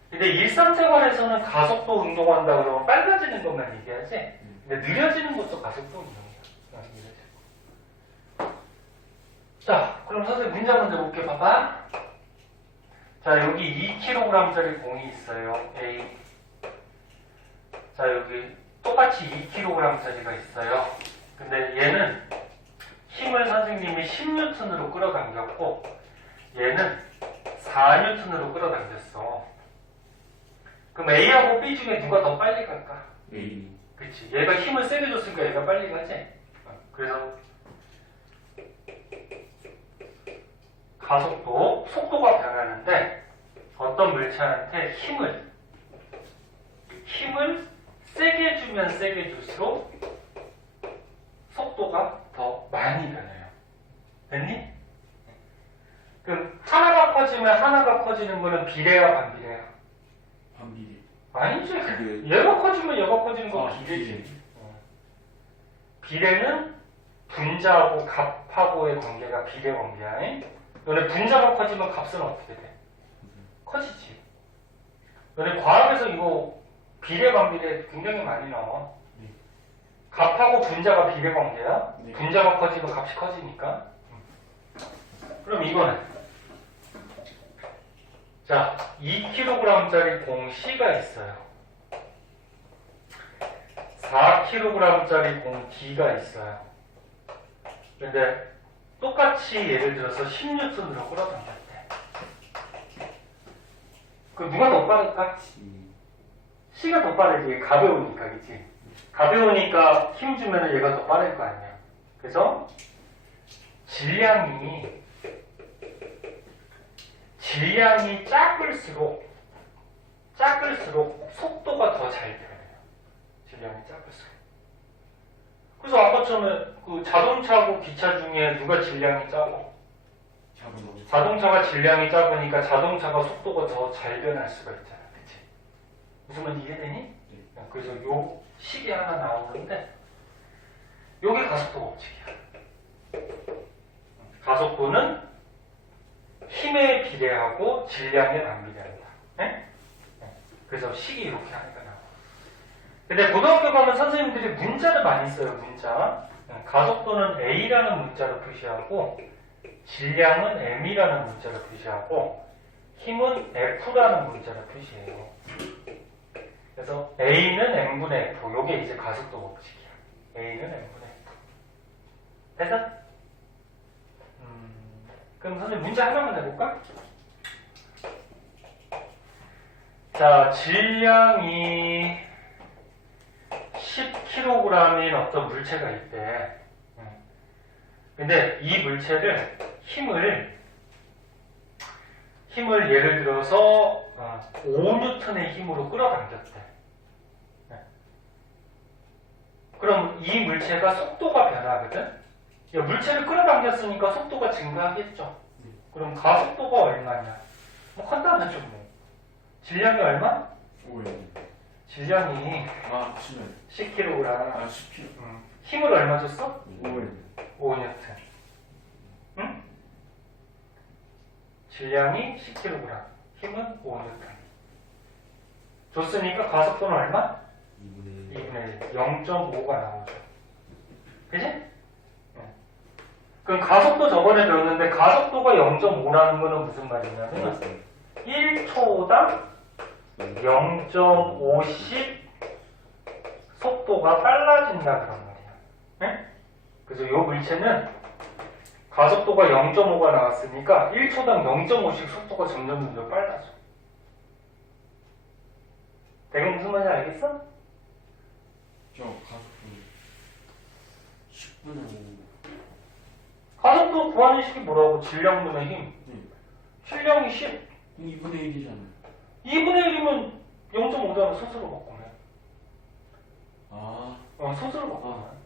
근데 일상생활에서는 가속도 운동한다 그러면 빨라지는 것만 얘기하지. 근데 느려지는 것도 가속도 운동이야. 자, 그럼 선생님 문제 먼저 볼게. 봐봐. 자, 여기 2kg짜리 공이 있어요. A. 자, 여기 똑같이 2kg짜리가 있어요. 근데 얘는 힘을 선생님이 10N으로 끌어당겼고 얘는 4N으로 끌어당겼어. 그럼 A하고 B 중에 누가 더 빨리 갈까? A. 그치. 얘가 힘을 세게 줬으니까 얘가 빨리 가지. 그래서 가속도, 속도가 변하는데 어떤 물체한테 힘을 세게 주면 세게 줄수록 속도가 더 많이 변해요. 됐니? 그럼 하나가 커지면 하나가 커지는 거는 비례야 반비례야? 반비례. 아니지. 비례. 얘가 커지면 얘가 커지는 거 아, 비례지. 비례는 분자하고 값하고의 관계가 비례 관계야. 너네 분자가 커지면 값은 어떻게 돼? 커지지. 너네 과학에서 이거 비례 관비례 굉장히 많이 나와. 네. 값하고 분자가 비례 관계야. 네. 분자가 커지면 값이 커지니까. 그럼 이거는 자, 2kg짜리 공 C가 있어요. 4kg짜리 공 D가 있어요. 근데 똑같이 예를 들어서 10N으로 끌어당겼대. 그럼 누가 더 빠를까? C가 더 빠르지. 가벼우니까, 그치? 가벼우니까 힘 주면 얘가 더 빠를 거 아니야. 그래서 질량이 작을수록 속도가 더 잘 변해요. 질량이 작을수록. 그래서 아까처럼 그 자동차하고 기차 중에 누가 질량이 작아? 자동차가 질량이 작으니까 자동차가 속도가 더 잘 변할 수가 있잖아. 그치? 무슨 말인지 이해되니? 네. 그래서 요 식이 하나 나오는데 요게 가속도 법칙이야. 가속도는 힘에 비례하고 질량에 반비례한다. 네? 그래서 식이 이렇게 하니까 나와. 근데 고등학교 가면 선생님들이 문자를 많이 써요, 문자. 가속도는 A라는 문자로 표시하고, 질량은 M이라는 문자로 표시하고, 힘은 F라는 문자로 표시해요. 그래서 A는 M분의 F. 요게 이제 가속도 법칙이야. A는 M분의 F. 됐어? 그럼 선생님 문제 하나만 내볼까? 자, 질량이 10kg인 어떤 물체가 있대. 근데 이 물체를 힘을 예를 들어서 5N의 힘으로 끌어당겼대. 그럼 이 물체가 속도가 변하거든? 물체를 끌어당겼으니까 속도가 증가하겠죠. 그럼 가속도가 얼마냐? 뭐 간단하죠, 뭐. 질량이 얼마? 5에. 질량이 아, 10에. 10kg. 아, 10kg. 힘을 얼마 줬어? 5에. 5N. 응? 질량이 10kg. 힘은 5N. 줬으니까 가속도는 얼마? 2분의 1. 0.5가 나오죠. 그지? 그럼 가속도 저번에 배웠는데 가속도가 0.5라는 거는 무슨 말이냐면 1초당 0.5씩 속도가 빨라진다 그런 말이야. 네? 그래서 이 물체는 가속도가 0.5가 나왔으니까 1초당 0.5씩 속도가 점점 빨라져. 대강 무슨 말인지 알겠어? 저 가속도 10분의 5. 가속도 구하는 식이 뭐라고? 질량분의 힘. 질량이 10. 2분의 1이잖아요. 2분의 1이면 0.5잖아. 소수로 바꾸면. 아, 소수로 바꾸면.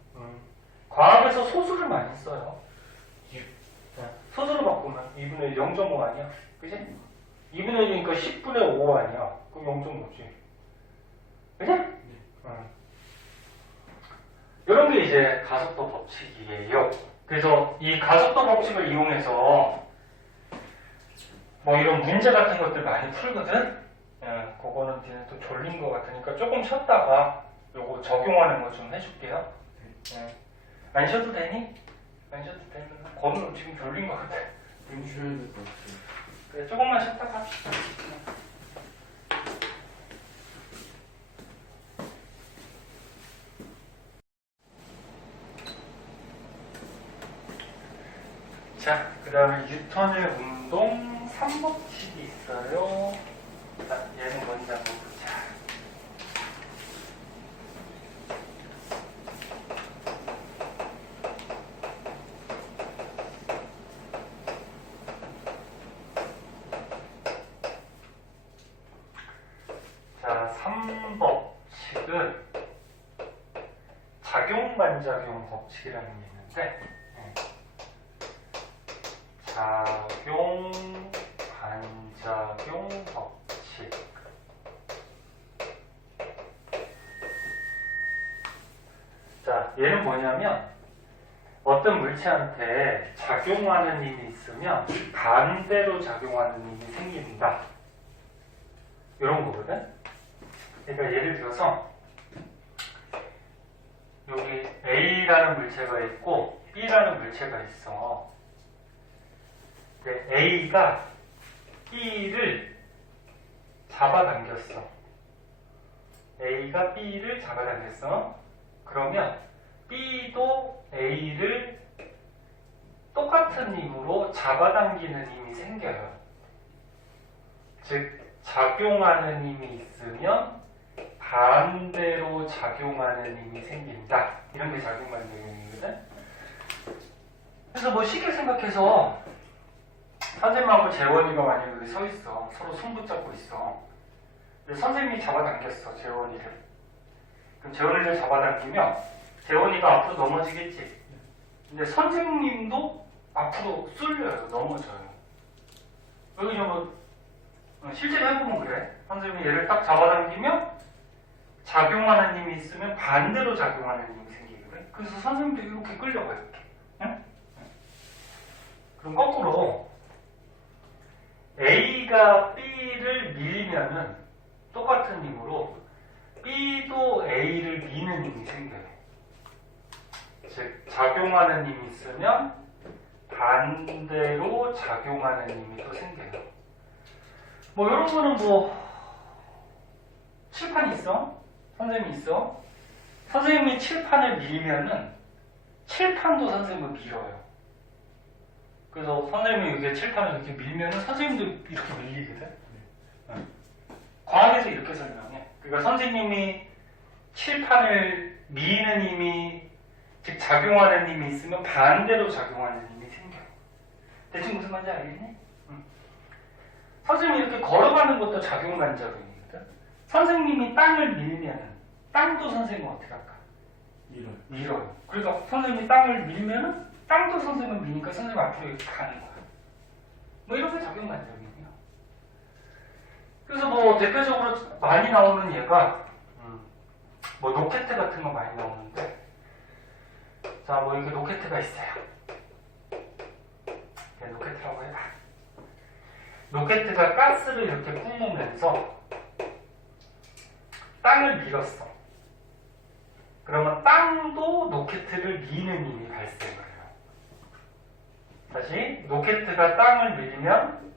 과학에서 소수를 많이 써요. 소수로 바꾸면 2분의 1, 0.5 아니야? 그지? 2분의 1이니까 10분의 5 아니야? 그럼 0.5지. 그지? 이런 게 이제 가속도 법칙이에요. 그래서 이 가속도 법칙을 이용해서 뭐 이런 문제 같은 것들 많이 풀거든? 그거는 뒤에 또 졸린 것 같으니까 조금 쉬었다가 요거 적용하는 거 좀 해줄게요. 안 쉬어도 되니? 안 쉬어도 돼. 거는 지금 졸린 것 같아. 좀 쉬어야 될 것 같아요. 그래, 조금만 쉬었다가 합시다. 자, 그 다음에 뉴턴의 운동 3법칙이 있어요. 자, 얘는 먼저 한번 보자. 자, 3법칙은 작용-반작용 법칙이라는 게 있는데, 작용, 반작용 법칙. 자, 얘는 뭐냐면 어떤 물체한테 작용하는 힘이 있으면 반대로 작용하는 힘이 생긴다. 이런 거거든. 그러니까 예를 들어서 여기 A라는 물체가 있고 B라는 물체가 있어. A가 B를 잡아당겼어. A가 B를 잡아당겼어. 그러면 B도 A를 똑같은 힘으로 잡아당기는 힘이 생겨요. 즉, 작용하는 힘이 있으면 반대로 작용하는 힘이 생긴다. 이런 게 작용반작용이거든. 그래서 뭐 쉽게 생각해서 선생님하고 재원이가 만약에 여기 서 있어. 서로 손 붙잡고 있어. 근데 선생님이 잡아당겼어, 재원이를. 그럼 재원이를 잡아당기면 재원이가 앞으로 넘어지겠지. 근데 선생님도 앞으로 쏠려요, 넘어져요. 여기 뭐 실제로 해보면 그래. 선생님이 얘를 딱 잡아당기면 작용하는 힘이 있으면 반대로 작용하는 힘이 생기거든. 그래서 선생님도 이렇게 끌려가요, 이렇게. 응? 그럼 거꾸로 A가 B를 밀면은 똑같은 힘으로 B도 A를 미는 힘이 생겨요. 즉 작용하는 힘이 있으면 반대로 작용하는 힘이 또 생겨요. 뭐 이런 거는 뭐 칠판이 있어? 선생님이 있어? 선생님이 칠판을 밀면은 칠판도 선생님을 밀어요. 그래서 선생님이 이렇게 칠판을 이렇게 밀면은 선생님도 이렇게 밀리거든. 과학에서 이렇게 설명해. 그러니까 선생님이 칠판을 미는 힘이, 즉 작용하는 힘이 있으면 반대로 작용하는 힘이 생겨. 대충 무슨 말인지 알겠니? 선생님이 이렇게 걸어가는 것도 작용반작용이거든. 선생님이 땅을 밀면은 땅도 선생님은 어떻게 할까? 밀어요. 그러니까 선생님이 땅을 밀면은 땅도 선생님을 미니까 선생님 앞으로 이렇게 가는 거야. 뭐 이런 게 작용반작용이에요. 그래서 뭐 대표적으로 많이 나오는 얘가 뭐 로켓 같은 거 많이 나오는데, 자 뭐 이게 로켓가 있어요. 로켓이라고 해봐. 로켓가 가스를 이렇게 뿜으면서 땅을 밀었어. 그러면 땅도 로켓을 미는 힘이 발생을 해요. 다시 로켓가 땅을 밀면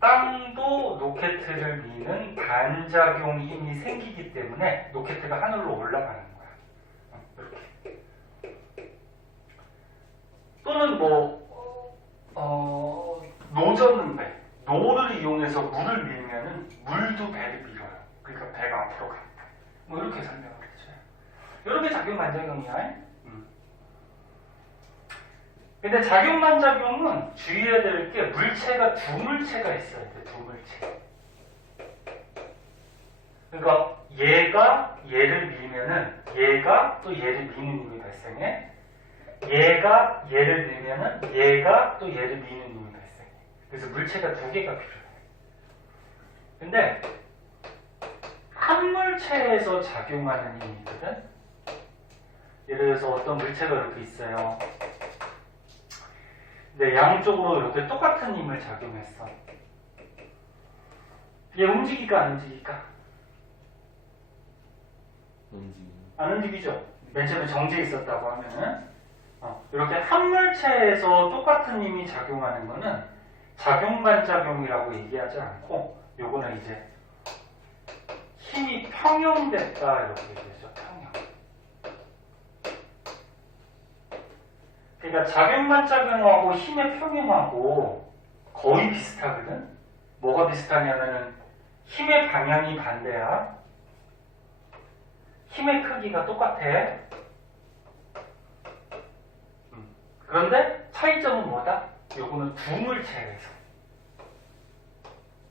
땅도 로켓을 미는 반작용 힘이 생기기 때문에 로켓가 하늘로 올라가는 거야. 이렇게. 또는 노젓는 배, 노를 이용해서 물을 밀면은 물도 배를 밀어요. 그러니까 배가 앞으로 간다. 뭐 이렇게 설명을 해줘요. 이렇게 작용반작용이야. 근데 작용반작용은 주의해야 될 게 물체가 두 물체가 있어야 돼. 두 물체. 그러니까 얘가 얘를 밀면은 얘가 또 얘를 미는 힘이 발생해. 얘가 얘를 밀면은 얘가 또 얘를 미는 힘이 발생해. 그래서 물체가 두 개가 필요해. 근데 한 물체에서 작용하는 힘이 있거든. 예를 들어서 어떤 물체가 이렇게 있어요. 근데 양쪽으로 이렇게 똑같은 힘을 작용했어. 얘 움직일까 안 움직일까? 안 움직이죠. 맨 처음에 정지해 있었다고 하면은 이렇게 한 물체에서 똑같은 힘이 작용하는 거는 작용반작용이라고 얘기하지 않고, 요거는 이제 힘이 평형됐다 이렇게 얘기하죠. 평형. 그러니까 작용반작용하고 힘의 평형하고 거의 비슷하거든. 뭐가 비슷하냐면은 힘의 방향이 반대야. 힘의 크기가 똑같아. 그런데 차이점은 뭐다? 요거는 두 물체에서.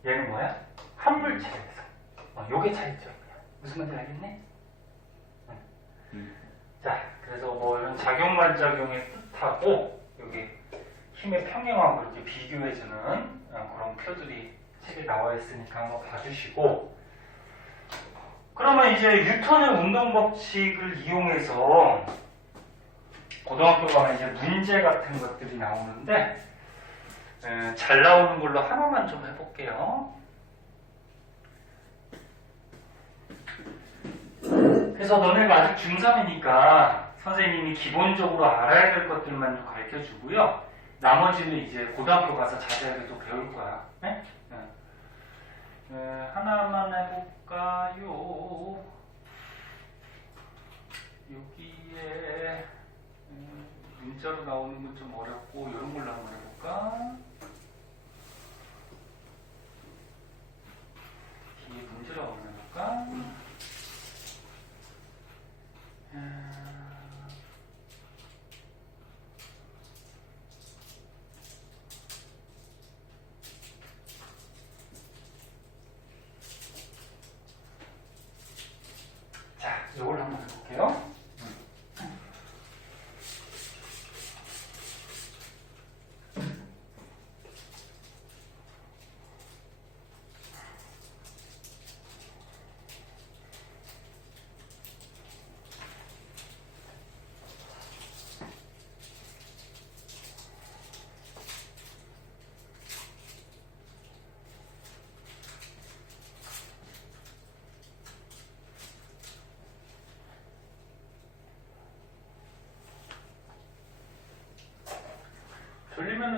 얘는 뭐야? 한 물체에서. 요게 차이점이야. 무슨 말인지 알겠니? 자, 그래서 뭐 이런 작용반작용의 뜻하고 여기 힘의 평형하고 이렇게 비교해주는 그런 표들이 책에 나와 있으니까 한번 봐주시고, 그러면 이제 뉴턴의 운동 법칙을 이용해서 고등학교 가면 이제 문제 같은 것들이 나오는데, 잘 나오는 걸로 하나만 좀 해볼게요. 그래서 너네가 아직 중3이니까 선생님이 기본적으로 알아야 될 것들만 좀 가르쳐 주고요. 나머지는 이제 고등학교 가서 자세하게 또 배울 거야. 네? 하나만 해볼까요? 여기에 문자로 나오는 건 좀 어렵고 이런 걸로 한번 해볼까? 뒤에 문제로 한번 해볼까? 자, 이걸 한번 해볼게요.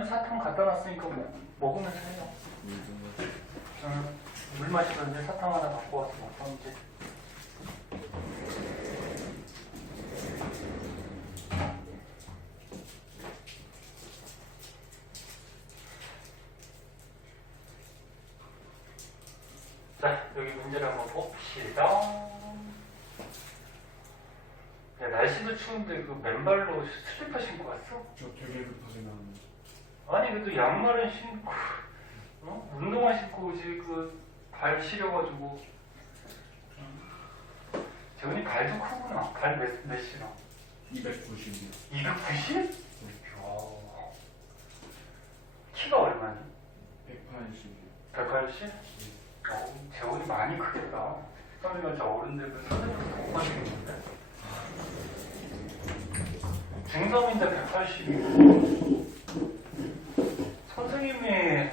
사탕 갖다 놨으니까 먹으면서 해요. 물 마시는데 사탕 하나 갖고 와서 먹던지. 자, 여기 문제를 한번 봅시다. 야, 날씨도 추운데 그 맨발로 슬리퍼 신고 왔어? 저 되게 급하게 나왔는데. 아니 그래도 양말은 신고 운동화 신고 오지 그 발 시려가지고 재훈이 발도 크구나. 발 몇 시나? 290이요. 290? 이야. 키가 얼마니? 180이요. 180? 재훈이 많이 크겠다. 선생님 진짜 어른들은 선생님보다 더 많이 크겠는데? 중성인데 180이고 선생님이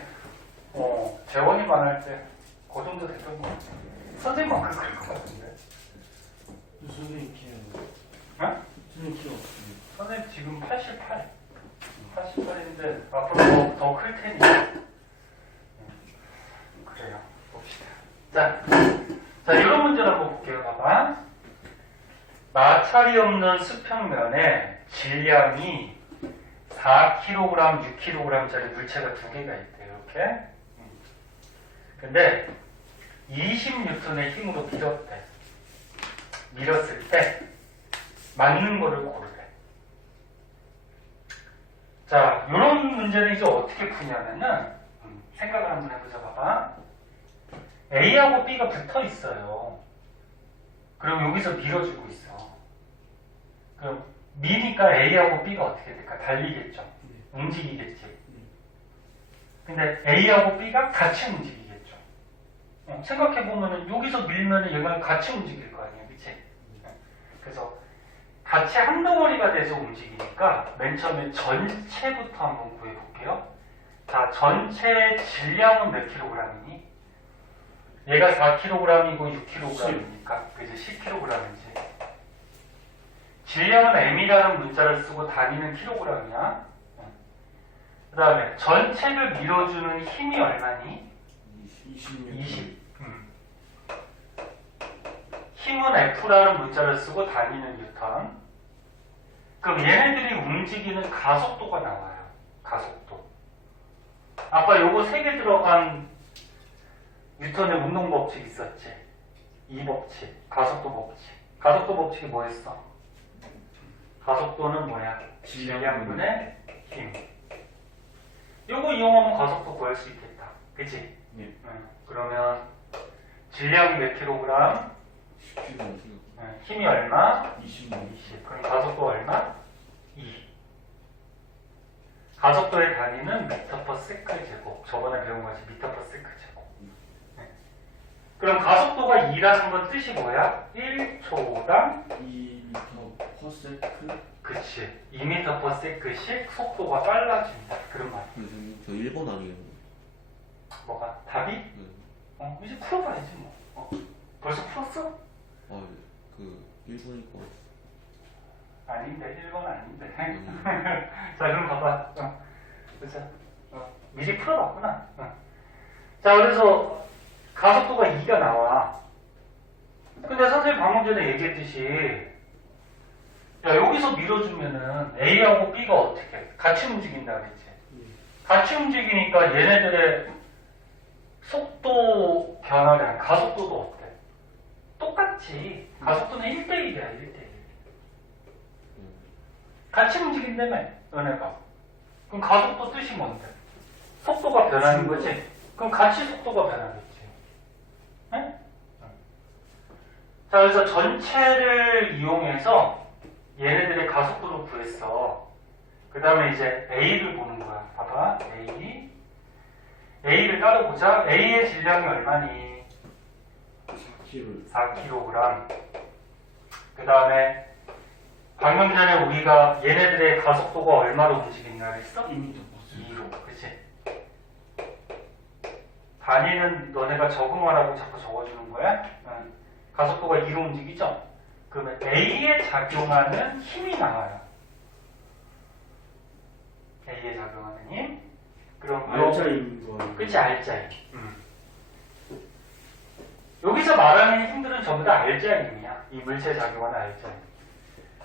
재원이 말할 때 그 정도 됐던 것 같아. 선생님만큼 클 것 같은데. 선생님 키요. 응? 선생님 키가 없어요. 선생님 지금 88. 88인데 앞으로 더 클 테니. 그래요. 봅시다. 자, 이런 문제를 한번 볼게요. 봐봐. 마찰이 없는 수평면에 질량이 4kg, 6kg짜리 물체가 두 개가 있대요. 이렇게. 근데 20N의 힘으로 밀었대. 밀었을 때 맞는 거를 고르래. 자, 이런 문제는 이제 어떻게 푸냐면은 생각을 한번 해보자. 봐봐. A하고 B가 붙어 있어요. 그럼 여기서 밀어주고 있어. 그럼 미니까 A하고 B가 어떻게 될까? 달리겠죠. 움직이겠지. 근데 A하고 B가 같이 움직이겠죠. 생각해보면은 여기서 밀면은 얘가 같이 움직일 거 아니에요. 그치? 그래서 같이 한 덩어리가 돼서 움직이니까 맨 처음에 전체부터 한번 구해볼게요. 자, 전체 질량은 몇 킬로그램이니? 얘가 4kg이고 6kg이니까 그지? 10kg이지. 질량은 m이라는 문자를 쓰고 단위는 킬로그램이야. 그 다음에 전체를 밀어주는 힘이 얼마니? 20. 힘은 F라는 문자를 쓰고 단위는 뉴턴. 그럼 얘네들이 움직이는 가속도가 나와요. 가속도. 아까 요거 3개 들어간 뉴턴의 운동 법칙 있었지? 이 법칙. 가속도 법칙. 가속도 법칙이 뭐였어? 가속도는 뭐야? 질량분의 힘. 요거 이용하면 가속도 구할 수 있겠다. 그치? 네. 그러면 질량이 몇 킬로그램? 10kg. 힘이 얼마? 20. 그럼 가속도 얼마? 2. 가속도의 단위는 미터 퍼 세클 제곱. 저번에 배운 거지. 미터 퍼 세클 제곱. 그럼 가속도가 2라는 건 뜻이 뭐야? 1초당 2m per second. 그치. 2m per second씩 속도가 빨라진다. 그런 말이야. 선생님 저 1번 아니에요? 뭐가? 답이? 네. 이제 풀어봐야지 뭐. 벌써 풀었어? 그 1번이니까 아닌데, 1번 아닌데. 자, 그럼 봐봐. 그쵸? 미리 풀어봤구나. 자, 그래서 가속도가 2가 나와. 근데 선생님 방금 전에 얘기했듯이, 야, 여기서 밀어주면은 A하고 B가 어떻게 해? 같이 움직인다 그랬지? 같이 움직이니까 얘네들의 속도 변화량, 가속도도 어때? 똑같지. 가속도는 1대1이야, 1대1. 같이 움직인다며, 너네가. 그럼 가속도 뜻이 뭔데? 속도가 변하는 거지? 그럼 같이 속도가 변하겠지. 네? 자, 그래서 전체를 이용해서 얘네들의 가속도를 구했어. 그 다음에 이제 A를 보는 거야. 봐봐. A를 따져보자. A의 질량이 얼마니? 4kg. 그 다음에 방금 전에 우리가 얘네들의 가속도가 얼마로 움직이냐 그랬어? 2로. 그치? 단위는 너네가 적응하라고 자꾸 적어주는 거야? 가속도가 2로 움직이죠? 그러면 A에 작용하는 힘이 나와요. A에 작용하는 힘. 그럼 알짜인 거. 그치, 알짜임. 여기서 말하는 힘들은 전부 다 알짜임이야. 이 물체 작용하는 알짜임.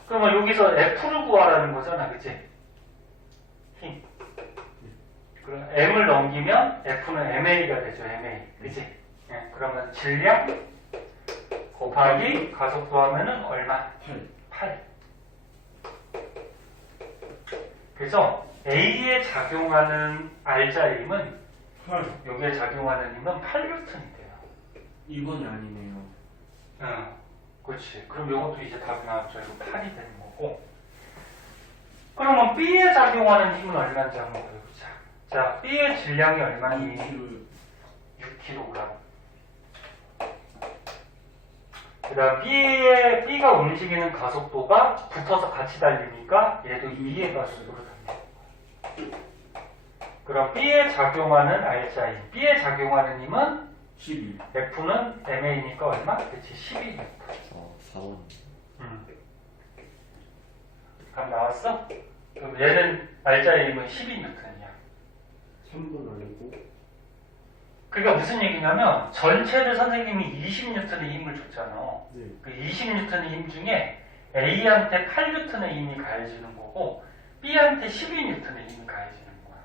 그러면 여기서 F를 구하라는 거잖아, 그치? 힘. 그럼 M을 넘기면 F는 MA가 되죠, MA. 그치? 예, 그러면 질량 곱하기 가속도 하면은 얼마? 8. 그래서 A에 작용하는 알짜임은 8. 여기에 작용하는 힘은 8N이 돼요. 2번이 아니네요. 그렇지. 그럼 이것도 이제 답이 나왔죠. 이거 8이 되는 거고. 그러면 B에 작용하는 힘은 얼마인지 한번 보여보자. 자, B의 질량이 얼마니? 6kg. 그 다음 B가 움직이는 가속도가 붙어서 같이 달리니까 얘도 2의 가속도로 달려. 그럼 B에 작용하는 알짜임. B에 작용하는 힘은 12. F는 MA니까 얼마? 그치, 12m. 4번. 답 나왔어? 그럼 얘는 알짜의 힘은 12N이야. 3번 아니고. 그러니까 무슨 얘기냐면 전체를 선생님이 20N의 힘을 줬잖아. 네. 그 20N의 힘 중에 A한테 8N의 힘이 가해지는 거고 B한테 12N의 힘이 가해지는 거야.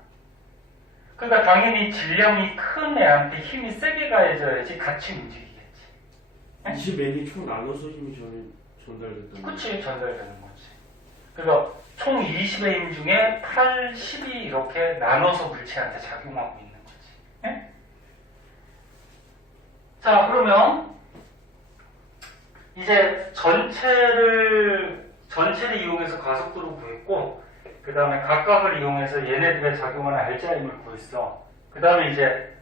그러니까 당연히 질량이 큰 애한테 힘이 세게 가해져야지 같이 움직이겠지. 20n이 총 나눠서 힘이 전달됐다는 거. 그치, 전달되는 거지. 그래서 총 20의 힘 중에 8, 12 이렇게 나눠서 물체한테 작용하고 있는 거지. 네? 자, 그러면 이제 전체를 이용해서 가속도를 구했고, 그 다음에 각각을 이용해서 얘네들의 작용하는 알짜 힘을 구했어. 그 다음에 이제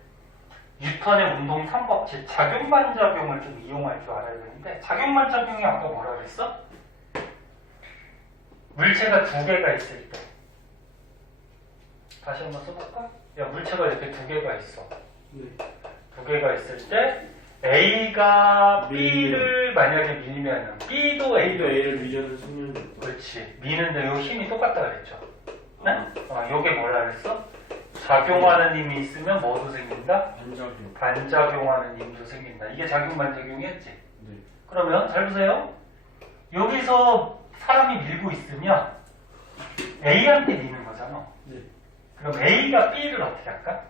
뉴턴의 운동 3법, 즉 작용반작용을 좀 이용할 줄 알아야 되는데, 작용반작용이 아까 뭐라 그랬어? 물체가 두 개가 있을 때. 다시 한번 써볼까? 야, 물체가 이렇게 두 개가 있어. 네. 두 개가 있을 때 A가 B를 만약에 밀면 B도 A도 A도 A를 미전을 승리하는 거. 그렇지. 미는데 요 힘이 똑같다 그랬죠. 네? 아, 요게 뭐라 그랬어? 작용하는 힘이 있으면 뭐도 생긴다? 반작용. 반작용하는 힘도 생긴다. 이게 작용반작용이었지. 네. 그러면 잘 보세요. 여기서 사람이 밀고 있으면 A한테 미는 거잖아. 네. 그럼 A가 B를 어떻게 할까?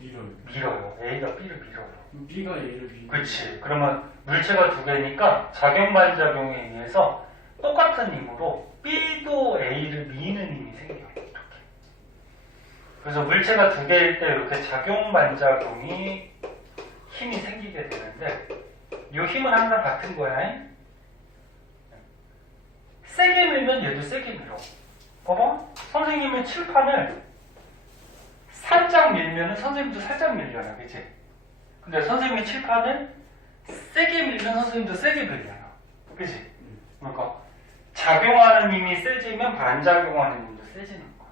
밀어요. 밀어요. A가 B를 밀어요. 그럼 B가 A를 밀. 그렇지. 그러면 물체가 두 개니까 작용반작용에 의해서 똑같은 힘으로 B도 A를 미는 힘이 생겨요. 이렇게. 그래서 물체가 두 개일 때 이렇게 작용반작용이 힘이 생기게 되는데 이 힘은 항상 같은 거야. 세게 밀면 얘도 세게 밀어. 봐봐. 선생님은 칠판을 살짝 밀면 선생님도 살짝 밀려나, 그치? 근데 선생님이 칠판을 세게 밀면 선생님도 세게 밀려나, 그치? 그러니까 작용하는 힘이 세지면 반작용하는 힘도 세지는 거야.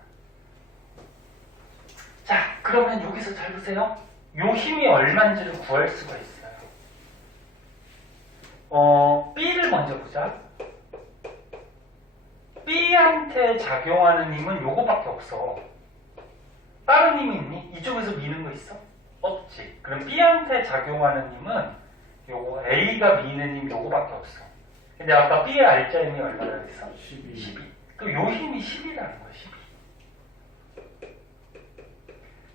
자, 그러면 여기서 잘 보세요. 요 힘이 얼마인지를 구할 수가 있어요. B를 먼저 보자. B한테 작용하는 힘은 요거밖에 없어. 다른 힘이 있니? 이쪽에서 미는 거 있어? 없지. 그럼 B한테 작용하는 힘은 요거 A가 미는 힘 요거밖에 없어. 근데 아까 B의 알짜 힘이 얼마나 됐어? 12. 12. 그럼 요 힘이 10이라는 거야, 12.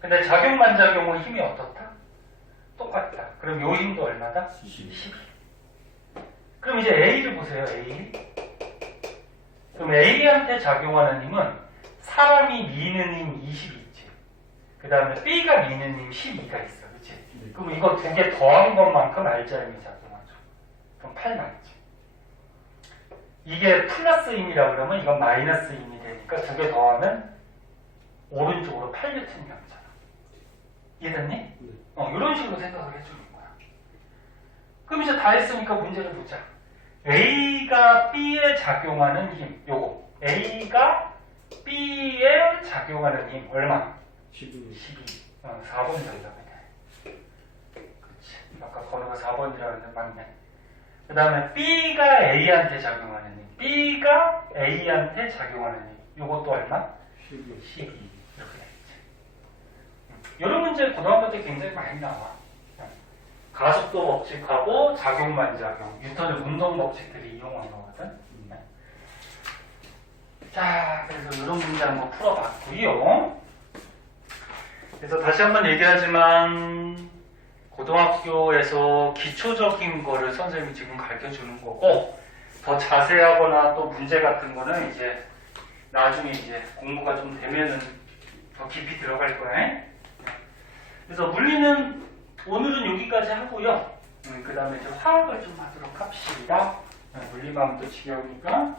근데 작용반작용은 힘이 어떻다? 똑같다. 그럼 요 힘도 얼마다? 12. 그럼 이제 A를 보세요, A. 그럼 A한테 작용하는 힘은 사람이 미는 힘 20이 있지. 그 다음에 B가 미는 힘 12가 있어. 그치? 네. 그럼 이거 두 개 더한 것만큼 알짜 힘이 작용하죠. 그럼 8 나왔지. 이게 플러스 힘이라 그러면 이건 마이너스 힘이 되니까 두 개 더하면 오른쪽으로 8N이 나오잖아. 이해됐니? 네. 이런 식으로 생각을 해주는 거야. 그럼 이제 다 했으니까 문제를 보자. A가 B에 작용하는 힘, 요거. A가 B에 작용하는 힘, 얼마? 12. 12. 4번 정답이네. 그렇지. 아까 번호가 4번이라고 했는데 맞네. 그 다음에 B가 A한테 작용하는 힘, B가 A한테 작용하는 힘. 요것도 얼마? 12. 12. 이렇게 되겠지. 문제 고등학교 때 굉장히 많이 나와. 가속도 법칙하고 작용반작용, 뉴턴의 운동 법칙들이 이용한 거거든. 자, 그래서 이런 문제 한번 풀어봤고요. 그래서 다시 한번 얘기하지만 고등학교에서 기초적인 거를 선생님이 지금 가르쳐주는 거고, 더 자세하거나 또 문제 같은 거는 이제 나중에 이제 공부가 좀 되면은 더 깊이 들어갈 거야. 그래서 물리는 오늘은 여기까지 하고요. 그 다음에 이제 화학을 좀 하도록 합시다. 물리만 하면 또 지겨우니까.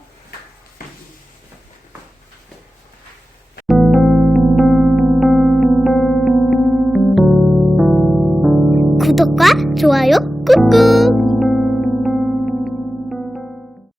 구독과 좋아요 꾹꾹.